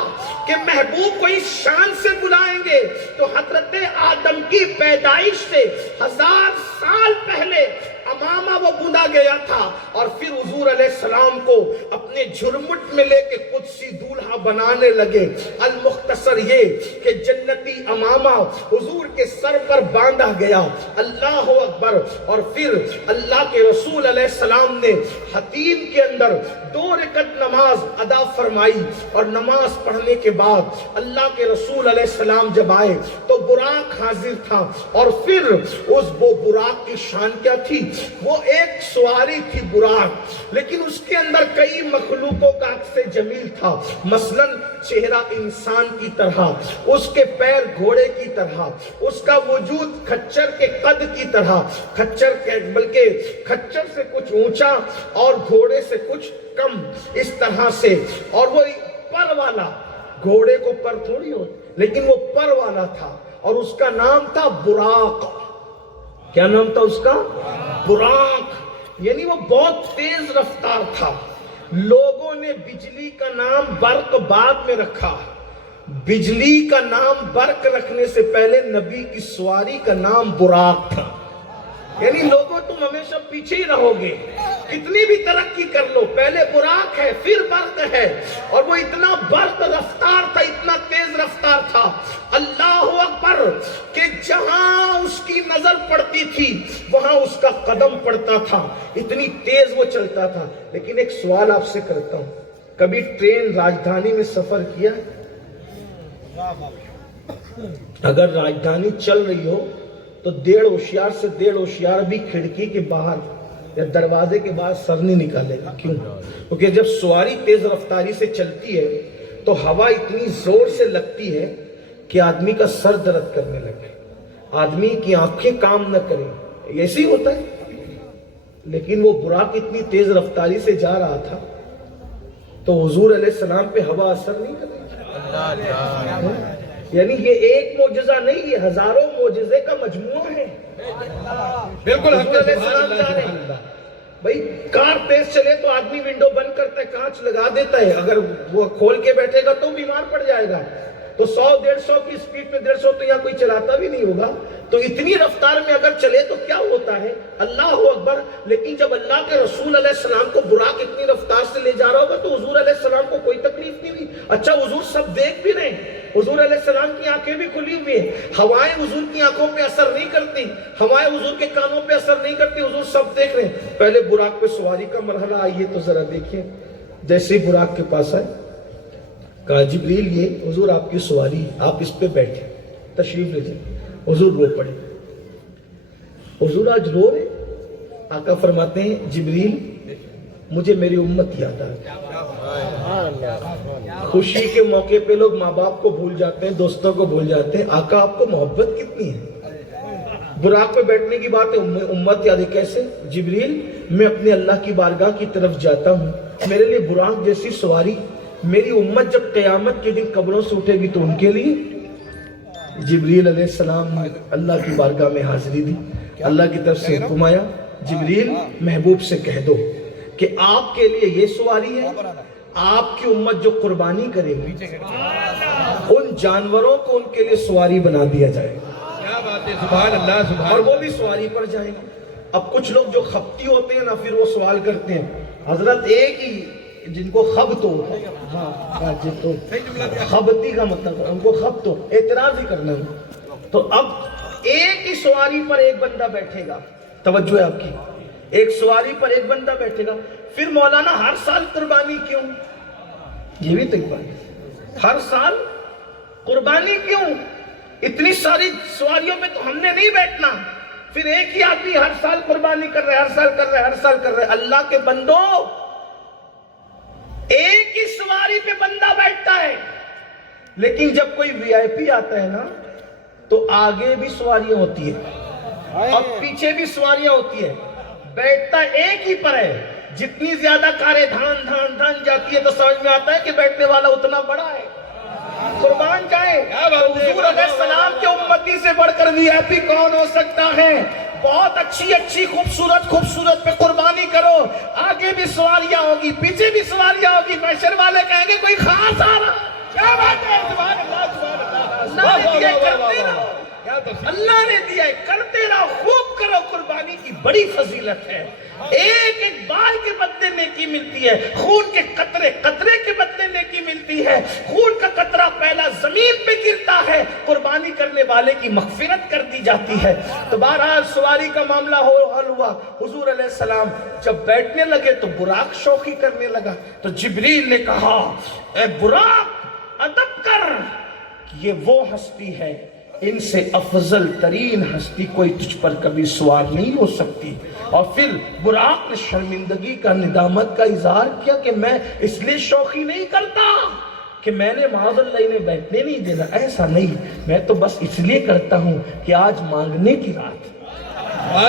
کہ محبوب کو اس شان سے بلائیں گے۔ تو حضرت آدم کی پیدائش سے 1000 سال پہلے عمامہ وہ بنا گیا تھا، اور پھر حضور علیہ السلام کو اپنے جھرمٹ میں لے کے قدسی دولہا بنانے لگے۔ المختصر یہ کہ جنتی عمامہ حضور کے سر پر باندھا گیا، اللہ اکبر۔ اور پھر اللہ کے رسول علیہ السلام نے حتیم کے اندر 2 رکعت نماز ادا فرمائی، اور نماز پڑھنے کے بعد اللہ کے رسول علیہ السلام جب آئے تو براق حاضر تھا، اور پھر اس وہ براق کی شان کیا تھی؟ وہ ایک سواری تھی براق، لیکن اس کے اندر کئی مخلوقوں کا عکس جمیل تھا، مثلا چہرہ انسان کی طرح، اس کے پیر گھوڑے کی طرح، اس کا وجود کھچر کے قد کی طرح، بلکہ کھچر سے کچھ اونچا اور گھوڑے سے کچھ کم، اس طرح سے، اور وہ پر والا، گھوڑے کو پر تھوڑی ہو لیکن وہ پر والا تھا، اور اس کا نام تھا براق۔ کیا نام تھا اس کا؟ براق، یعنی وہ بہت تیز رفتار تھا۔ لوگوں نے بجلی کا نام برق بعد میں رکھا، بجلی کا نام برق رکھنے سے پہلے نبی کی سواری کا نام براق تھا۔ یعنی لوگوں تم ہمیشہ پیچھے ہی رہو گے، کتنی بھی ترقی کر لو، پہلے براق ہے پھر برق ہے، اور وہ اتنا برق رفتار تھا، اتنا تیز رفتار تھا، اللہ اکبر، کہ جہاں اس کی نظر پڑتی تھی وہاں اس کا قدم پڑتا تھا، اتنی تیز وہ چلتا تھا۔ لیکن ایک سوال آپ سے کرتا ہوں، کبھی ٹرین راجدھانی میں سفر کیا؟ اگر راجدھانی چل رہی ہو تو 1.5 ہوشیار سے 1.5 ہوشیار بھی کھڑکی کے باہر یا دروازے کے باہر سر نہیں نکالے گا۔ کیوں؟ کیونکہ جب سواری تیز رفتاری سے چلتی ہے تو ہوا اتنی زور سے لگتی ہے کہ آدمی کا سر درد کرنے لگے، آدمی کی آنکھیں کام نہ کریں، ایسے ہی ہوتا ہے۔ لیکن وہ براق اتنی تیز رفتاری سے جا رہا تھا تو حضور علیہ السلام پہ ہوا اثر نہیں کر رہی تھی۔ یعنی یہ ایک معجزہ نہیں، یہ ہزاروں معجزے کا مجموعہ ہے۔ بالکل حضور علیہ السلام جا رہے ہیں، بھائی کار تیز چلے تو آدمی ونڈو بند کرتا ہے، کانچ لگا دیتا ہے، اگر وہ کھول کے بیٹھے گا تو بیمار پڑ جائے گا۔ تو 100-150 کی سپیڈ میں 150 تو یہاں کوئی چلاتا بھی نہیں ہوگا، تو اتنی رفتار میں اگر چلے تو کیا ہوتا ہے، اللہ اکبر۔ لیکن جب اللہ کے رسول علیہ السلام کو براق اتنی رفتار سے لے جا رہا ہوگا تو حضور علیہ السلام کو کوئی تکلیف نہیں ہوئی۔ اچھا حضور سب دیکھ بھی رہے ہیں، حضور علیہ السلام کی آنکھیں بھی کھلی ہوئی ہیں، ہوائیں حضور کی آنکھوں پہ اثر نہیں کرتی، ہوائیں حضور کے کانوں پہ اثر نہیں کرتی، حضور سب دیکھ رہے ہیں۔ پہلے براق پہ سواری کا مرحلہ آئیے تو ذرا دیکھیں۔ جیسے ہی براق کے پاس آئے، کہا جبریل یہ حضور آپ کی سواری ہے، آپ اس پہ بیٹھے، تشریف لے جائیں۔ حضور رو پڑے۔ حضور آج رو رہے؟ آقا فرماتے ہیں جبریل مجھے میری امت یاد آ گئی۔ خوشی کے موقع پہ لوگ ماں باپ کو بھول جاتے ہیں، دوستوں کو بھول جاتے ہیں، آقا آپ کو محبت کتنی ہے۔ براق پہ بیٹھنے کی بات ہے، امت یاد ہے کیسے؟ جبریل میں اپنے اللہ کی بارگاہ کی طرف جاتا ہوں، میرے لیے براق جیسی سواری، میری امت جب قیامت کے دن قبروں سے اٹھے گی تو ان کے لیے۔ جبریل علیہ السلام نے اللہ کی بارگاہ میں حاضری دی، اللہ کی طرف سے حکم آیا جبریل محبوب سے کہہ دو کہ آپ کے لیے یہ سواری ہے، آپ کی امت جو قربانی کرے گی ان جانوروں کو ان کے لیے سواری بنا دیا جائے گا۔ کیا بات ہے، سبحان اللہ، سبحان اور وہ بھی سواری پر جائیں گے۔ اب کچھ لوگ جو خبتی ہوتے ہیں نا، پھر وہ سوال کرتے ہیں حضرت ایک ہی جن کو خبت ہوتا ہے، ہاں تو خبتی کا مطلب ہے ان کو خبت ہو، اعتراض ہی کرنا ہے۔ تو اب ایک ہی سواری پر ایک بندہ بیٹھے گا، توجہ ہے آپ کی، ایک سواری پر ایک بندہ بیٹھے گا، پھر مولانا ہر سال قربانی کیوں؟ یہ بھی تو ایک بات ہے، ہر سال قربانی کیوں؟ اتنی ساری سواریوں میں تو ہم نے نہیں بیٹھنا، پھر ایک ہی آدمی ہر سال قربانی کر رہے، ہر سال کر رہے، ہر سال کر رہے۔ اللہ کے بندو، ایک ہی سواری پہ بندہ بیٹھتا ہے، لیکن جب کوئی وی آئی پی آتا ہے نا تو آگے بھی سواریاں ہوتی ہیں اور پیچھے بھی سواریاں ہوتی ہیں، بیٹھتا ایک ہی پر ہے۔ جتنی زیادہ کاریں دھان دھان دھان جاتی ہے تو سمجھ میں آتا ہے کہ بیٹھنے والا اتنا بڑا ہے، قربان جائے۔ حضور علیہ السلام کے امتی سے بڑھ کر وی آئی پی کون ہو سکتا ہے؟ بہت اچھی اچھی خوبصورت خوبصورت پہ قربانی کرو، آگے بھی سواریاں ہوگی، پیچھے بھی سواریاں ہوگی، محشر والے کہیں گے کوئی خاص آ رہا۔ کیا بات ہے، سبحان اللہ، سبحان اللہ نے دیا ہے، کرتے اللہ۔ رہو، کیا تفصیل، اللہ نے دیا ہے، کرتے رہو، خوب کرو، قربانی کی بڑی فضیلت ہے۔ ایک ایک بال کے بدلے نیکی ملتی ہے، خون کے قطرے قطرے کے بدلے نیکی ملتی ہے، خون کا قطرہ پہلا زمین پہ گرتا ہے، قربانی کرنے والے کی مغفرت کر دی جاتی ہے۔ تو بہرحال سواری کا معاملہ حل ہوا، حضور علیہ السلام جب بیٹھنے لگے تو براق شوخی کرنے لگا، تو جبریل نے کہا اے براق ادب کر، یہ وہ ہستی ہے ان سے افضل ترین ہستی کوئی تجھ پر کبھی سوار نہیں ہو سکتی. اور پھر براق نے شرمندگی کا ندامت کا اظہار کیا کہ میں اس لیے شوخی نہیں کرتا کہ میں نے معاذ اللہ انہیں بیٹھنے نہیں دینا، ایسا نہیں، میں تو بس اس لیے کرتا ہوں کہ آج مانگنے کی رات،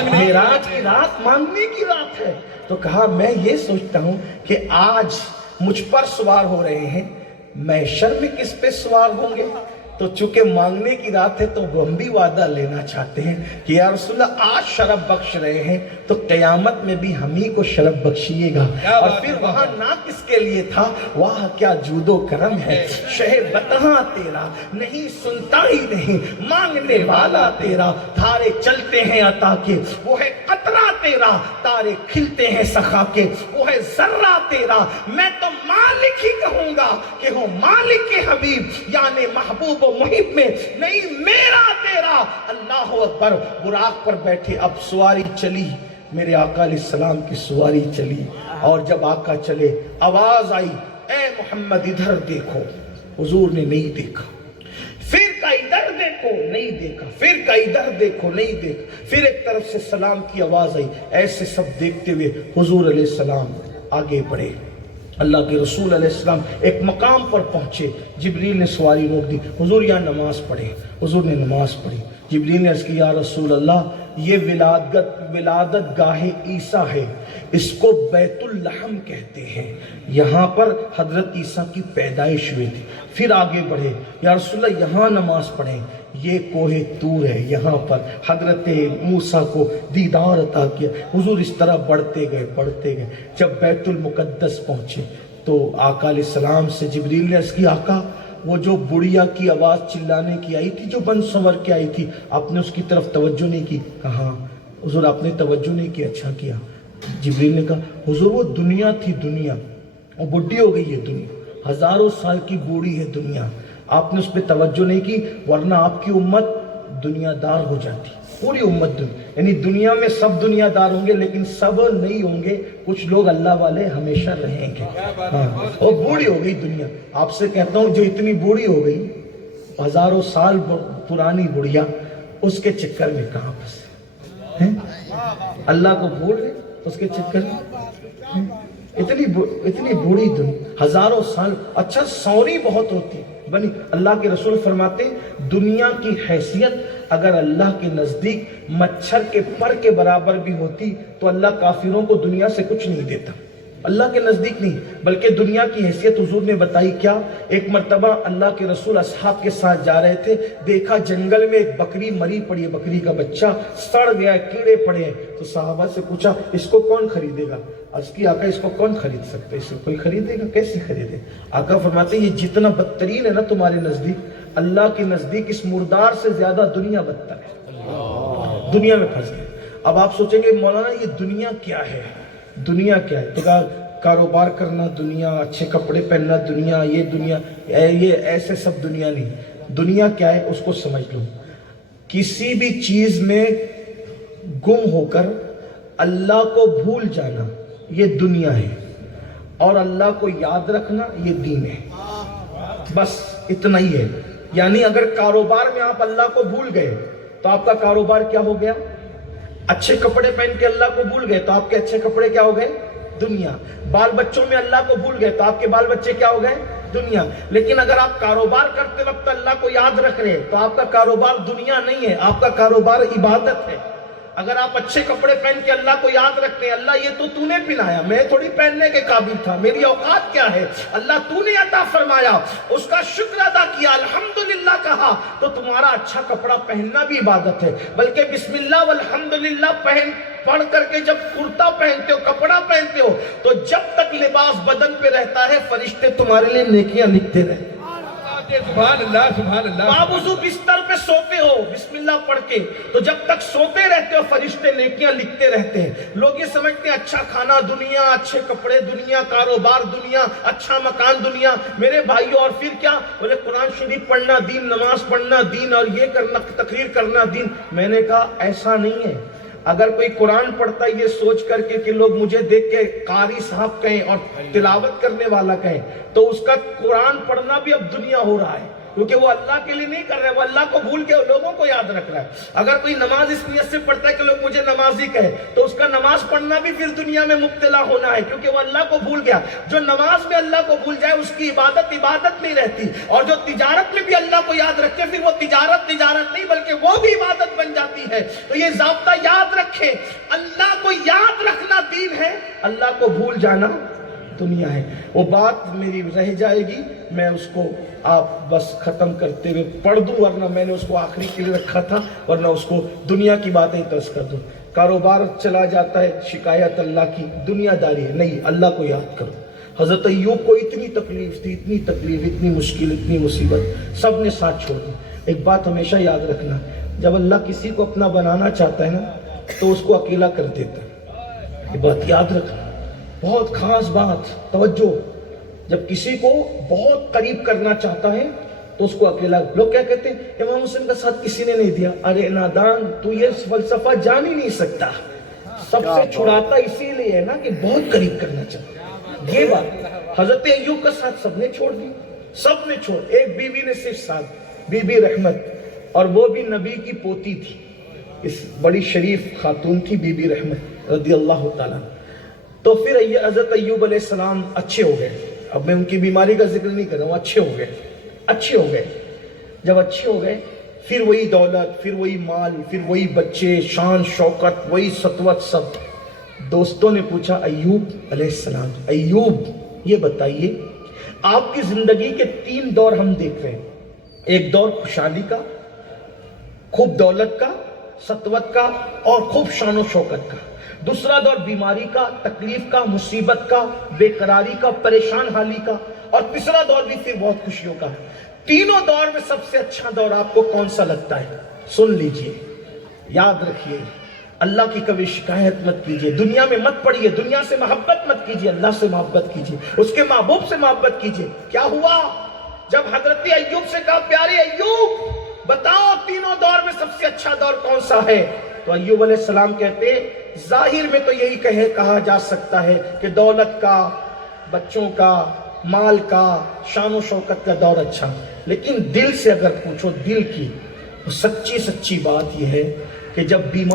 معراج کی رات مانگنے کی رات ہے. تو کہا میں یہ سوچتا ہوں کہ آج مجھ پر سوار ہو رہے ہیں، محشر میں کس پہ سوار ہوں گے؟ تو چونکہ مانگنے کی رات ہے تو ہم بھی وعدہ لینا چاہتے ہیں کہ یا رسول اللہ آج شرف بخش رہے ہیں تو قیامت میں بھی ہم ہی کو شرف بخشیے گا. اور پھر وہاں نہ کس کے لیے تھا، واہ کیا جود و کرم ہے، شہ بتہاں تیرا نہیں سنتا ہی نہیں مانگنے والا تیرا، دھارے چلتے ہیں عطا کے وہ ہے قطرہ تیرا، تارے کھلتے ہیں سخا کے وہ ہے ذرہ تیرا. میں تو مالک ہی کہوں گا کہ ہو مالک کے حبیب یعنی محبوب و محب میں نہیں میرا تیرا. اللہ اکبر. براق پر بیٹھے، اب سواری چلی، میرے آقا علیہ السلام کی سواری چلی. اور جب آقا چلے آواز آئی اے محمد ادھر دیکھو. حضور نے نہیں دیکھا. پھر کا ادھر دیکھو نہیں دیکھا، پھر کا ادھر دیکھو نہیں دیکھا. پھر ایک طرف سے سلام کی آواز آئی. ایسے سب دیکھتے ہوئے حضور علیہ السلام آگے بڑھے. اللہ کے رسول علیہ السلام ایک مقام پر پہنچے. جبریل نے سواری روک دی. حضور یہاں نماز پڑھے. حضور نے نماز پڑھی. جبریل نے عرض کی یا رسول اللہ یہ ولادت گاہ عیسیٰ ہے، اس کو بیت اللحم کہتے ہیں، یہاں پر حضرت عیسیٰ کی پیدائش ہوئی تھی. پھر آگے بڑھے یا رسول اللہ یہاں نماز پڑھیں، یہ کوہ طور ہے، یہاں پر حضرت موسیٰ کو دیدار عطا کیا. حضور اس طرح بڑھتے گئے. جب بیت المقدس پہنچے تو آقا علیہ السلام سے جبریل نے عرض کی آقا وہ جو بڑھیا کی آواز چلانے کی آئی تھی، جو بن سنور کے آئی تھی، آپ نے اس کی طرف توجہ نہیں کی. کہا حضور آپ نے توجہ نہیں کی. اچھا کیا. جبریل نے کہا حضور وہ دنیا تھی، دنیا وہ بڈھی ہو گئی ہے، دنیا ہزاروں سال کی بوڑھی ہے دنیا، آپ نے اس پہ توجہ نہیں کی، ورنہ آپ کی امت دنیا دار ہو جاتی. پوری امت یعنی دنیا میں سب دنیا دار ہوں گے لیکن سب نہیں ہوں گے، کچھ لوگ اللہ والے ہمیشہ رہیں گے. اور بوڑھی ہو گئی دنیا. آپ سے کہتا ہوں جو اتنی بوڑھی ہو گئی، ہزاروں سال پرانی بڑھیا، اس کے چکر میں کہاں پھنسے؟ اللہ کو بھول رہے اس کے چکر میں. اتنی بوڑھی دنیا، ہزاروں سال. اچھا سوری بہت ہوتی بنی. اللہ کے رسول فرماتے دنیا کی حیثیت اگر اللہ کے نزدیک مچھر کے پر کے برابر بھی ہوتی تو اللہ کافروں کو دنیا سے کچھ نہیں دیتا. اللہ کے نزدیک نہیں، بلکہ دنیا کی حیثیت حضور نے بتائی. کیا ایک مرتبہ اللہ کے رسول اصحاب کے ساتھ جا رہے تھے، دیکھا جنگل میں ایک بکری مری پڑی ہے، بکری کا بچہ سڑ گیا، کیڑے پڑے ہیں. تو صحابہ سے پوچھا اس کو کون خریدے گا؟ عرض کی آقا اس کو کون خرید سکتا ہے؟ اس کو کوئی خریدے گا؟ کیسے خریدے؟ آقا فرماتے یہ جتنا بدترین ہے نا تمہارے نزدیک، اللہ کے نزدیک اس مردار سے زیادہ دنیا بدتر ہے. دنیا میں پھنس گئے. اب آپ سوچیں گے مولانا یہ دنیا کیا ہے؟ دنیا کیا ہے؟ تو کہا کاروبار کرنا دنیا، اچھے کپڑے پہننا دنیا، یہ دنیا، یہ ایسے سب دنیا نہیں. دنیا کیا ہے اس کو سمجھ لو. کسی بھی چیز میں گم ہو کر اللہ کو بھول جانا یہ دنیا ہے، اور اللہ کو یاد رکھنا یہ دین ہے. بس اتنا ہی ہے. یعنی اگر کاروبار میں آپ اللہ کو بھول گئے تو آپ کا کاروبار کیا ہو گیا؟ اچھے کپڑے پہن کے اللہ کو بھول گئے تو آپ کے اچھے کپڑے کیا ہو گئے؟ دنیا. بال بچوں میں اللہ کو بھول گئے تو آپ کے بال بچے کیا ہو گئے؟ دنیا. لیکن اگر آپ کاروبار کرتے وقت اللہ کو یاد رکھ رہے تو آپ کا کاروبار دنیا نہیں ہے، آپ کا کاروبار عبادت ہے. اگر آپ اچھے کپڑے پہن کے اللہ کو یاد رکھتے ہیں، اللہ یہ تو نے پہنایا، میں تھوڑی پہننے کے قابل تھا، میری اوقات کیا ہے، اللہ تو نے عطا فرمایا، اس کا شکر ادا کیا، الحمدللہ کہا تو تمہارا اچھا کپڑا پہننا بھی عبادت ہے. بلکہ بسم اللہ والحمدللہ پڑھ کر کے جب کرتا پہنتے ہو، کپڑا پہنتے ہو، تو جب تک لباس بدن پہ رہتا ہے فرشتے تمہارے لیے نیکیاں لکھتے رہتے. سبحان اللہ سبحان اللہ. آپ وضو بستر پہ سوتے ہو بسم اللہ پڑھ کے، تو جب تک سوتے رہتے ہو فرشتے نیکیاں لکھتے رہتے ہیں. لوگ یہ سمجھتے ہیں اچھا کھانا دنیا، اچھے کپڑے دنیا، کاروبار دنیا، اچھا مکان دنیا. میرے بھائیوں اور پھر کیا بولے قرآن شریف پڑھنا دین، نماز پڑھنا دین، اور یہ کرنا تقریر کرنا دین. میں نے کہا ایسا نہیں ہے. اگر کوئی قرآن پڑھتا ہے یہ سوچ کر کے کہ لوگ مجھے دیکھ کے قاری صاحب کہیں اور تلاوت کرنے والا کہیں، تو اس کا قرآن پڑھنا بھی اب دنیا ہو رہا ہے. کیونکہ وہ اللہ کے لیے نہیں کر رہا ہے، وہ اللہ کو بھول کے لوگوں کو یاد رکھ رہا ہے۔ اگر کوئی نماز اس نیت سے پڑھتا ہے کہ لوگ مجھے نمازی کہے، تو اس کا نماز پڑھنا بھی پھر دنیا میں مبتلا ہونا ہے، کیونکہ وہ اللہ کو بھول گیا۔ جو نماز میں اللہ کو بھول جائے اس کی عبادت عبادت نہیں رہتی، اور جو تجارت میں بھی اللہ کو یاد رکھے پھر وہ تجارت نہیں بلکہ وہ بھی عبادت بن جاتی ہے۔ تو یہ ضابطہ یاد رکھے، اللہ کو یاد رکھنا دین ہے، اللہ کو بھول جانا دنیا ہے۔ وہ بات میری رہ جائے گی، میں اس کو آپ بس ختم کرتے ہوئے پڑھ دوں، ورنہ میں نے اس کو آخری کے لیے رکھا تھا، ورنہ اس کو دنیا کی باتیں ترس کر دوں۔ کاروبار چلا جاتا ہے، شکایت اللہ کی، دنیا داری ہے، نہیں، اللہ کو یاد کرو۔ حضرت ایوب کو اتنی تکلیف تھی، اتنی تکلیف، اتنی مشکل، اتنی مصیبت، سب نے ساتھ چھوڑ دی۔ ایک بات ہمیشہ یاد رکھنا، جب اللہ کسی کو اپنا بنانا چاہتا ہے نا تو اس کو اکیلا کر دیتا ہے، یہ بات یاد رکھنا، بہت خاص بات، توجہ۔ جب کسی کو بہت قریب کرنا چاہتا ہے تو اس کو اکیلا۔ لوگ کیا کہتے ہیں، امام حسین کا ساتھ کسی نے نہیں دیا۔ ارے نادان، تو یہ فلسفہ جان ہی نہیں سکتا۔ سب سے چھڑاتا اسی لیے ہے نا کہ بہت قریب کرنا چاہتا ہے، یہ بات۔ حضرت ایوب کا ساتھ سب نے چھوڑ دی، سب نے چھوڑ، ایک بیوی نے صرف ساتھ، بی بی رحمت، اور وہ بھی نبی کی پوتی تھی، اس بڑی شریف خاتون تھی بی بی رحمت رضی اللہ تعالیٰ۔ تو پھر حضرت ایوب علیہ السلام اچھے ہو گئے۔ اب میں ان کی بیماری کا ذکر نہیں کر رہا ہوں، اچھے ہو گئے، اچھے ہو گئے۔ جب اچھے ہو گئے پھر وہی دولت، پھر وہی مال، پھر وہی بچے، شان شوکت، وہی سطوت، سب۔ دوستوں نے پوچھا ایوب علیہ السلام، ایوب یہ بتائیے، آپ کی زندگی کے 3 دور ہم دیکھ رہے ہیں، ایک دور خوشحالی کا، خوب دولت کا، سطوت کا اور خوب شان و شوکت کا، دوسرا دور بیماری کا، تکلیف کا، مصیبت کا، بے قراری کا، پریشان حالی کا، اور تیسرا دور بھی پھر بہت خوشیوں کا۔ تینوں دور میں سب سے اچھا دور آپ کو کون سا لگتا ہے؟ سن لیجئے، یاد رکھیے، اللہ کی کبھی شکایت مت کیجئے، دنیا میں مت پڑیے، دنیا سے محبت مت کیجئے، اللہ سے محبت کیجئے، اس کے محبوب سے محبت کیجئے۔ کیا ہوا جب حضرت ایوب سے کہا، پیارے ایوب بتاؤ تینوں دور میں سب سے اچھا دور کون سا ہے؟ تو ایوب علیہ السلام کہتے، ظاہر میں تو یہی کہا جا سکتا ہے کہ دولت کا، بچوں کا، مال کا، شان و شوکت کا دور اچھا، لیکن دل سے اگر پوچھو، دل کی، سچی بات یہ ہے کہ جب بیمار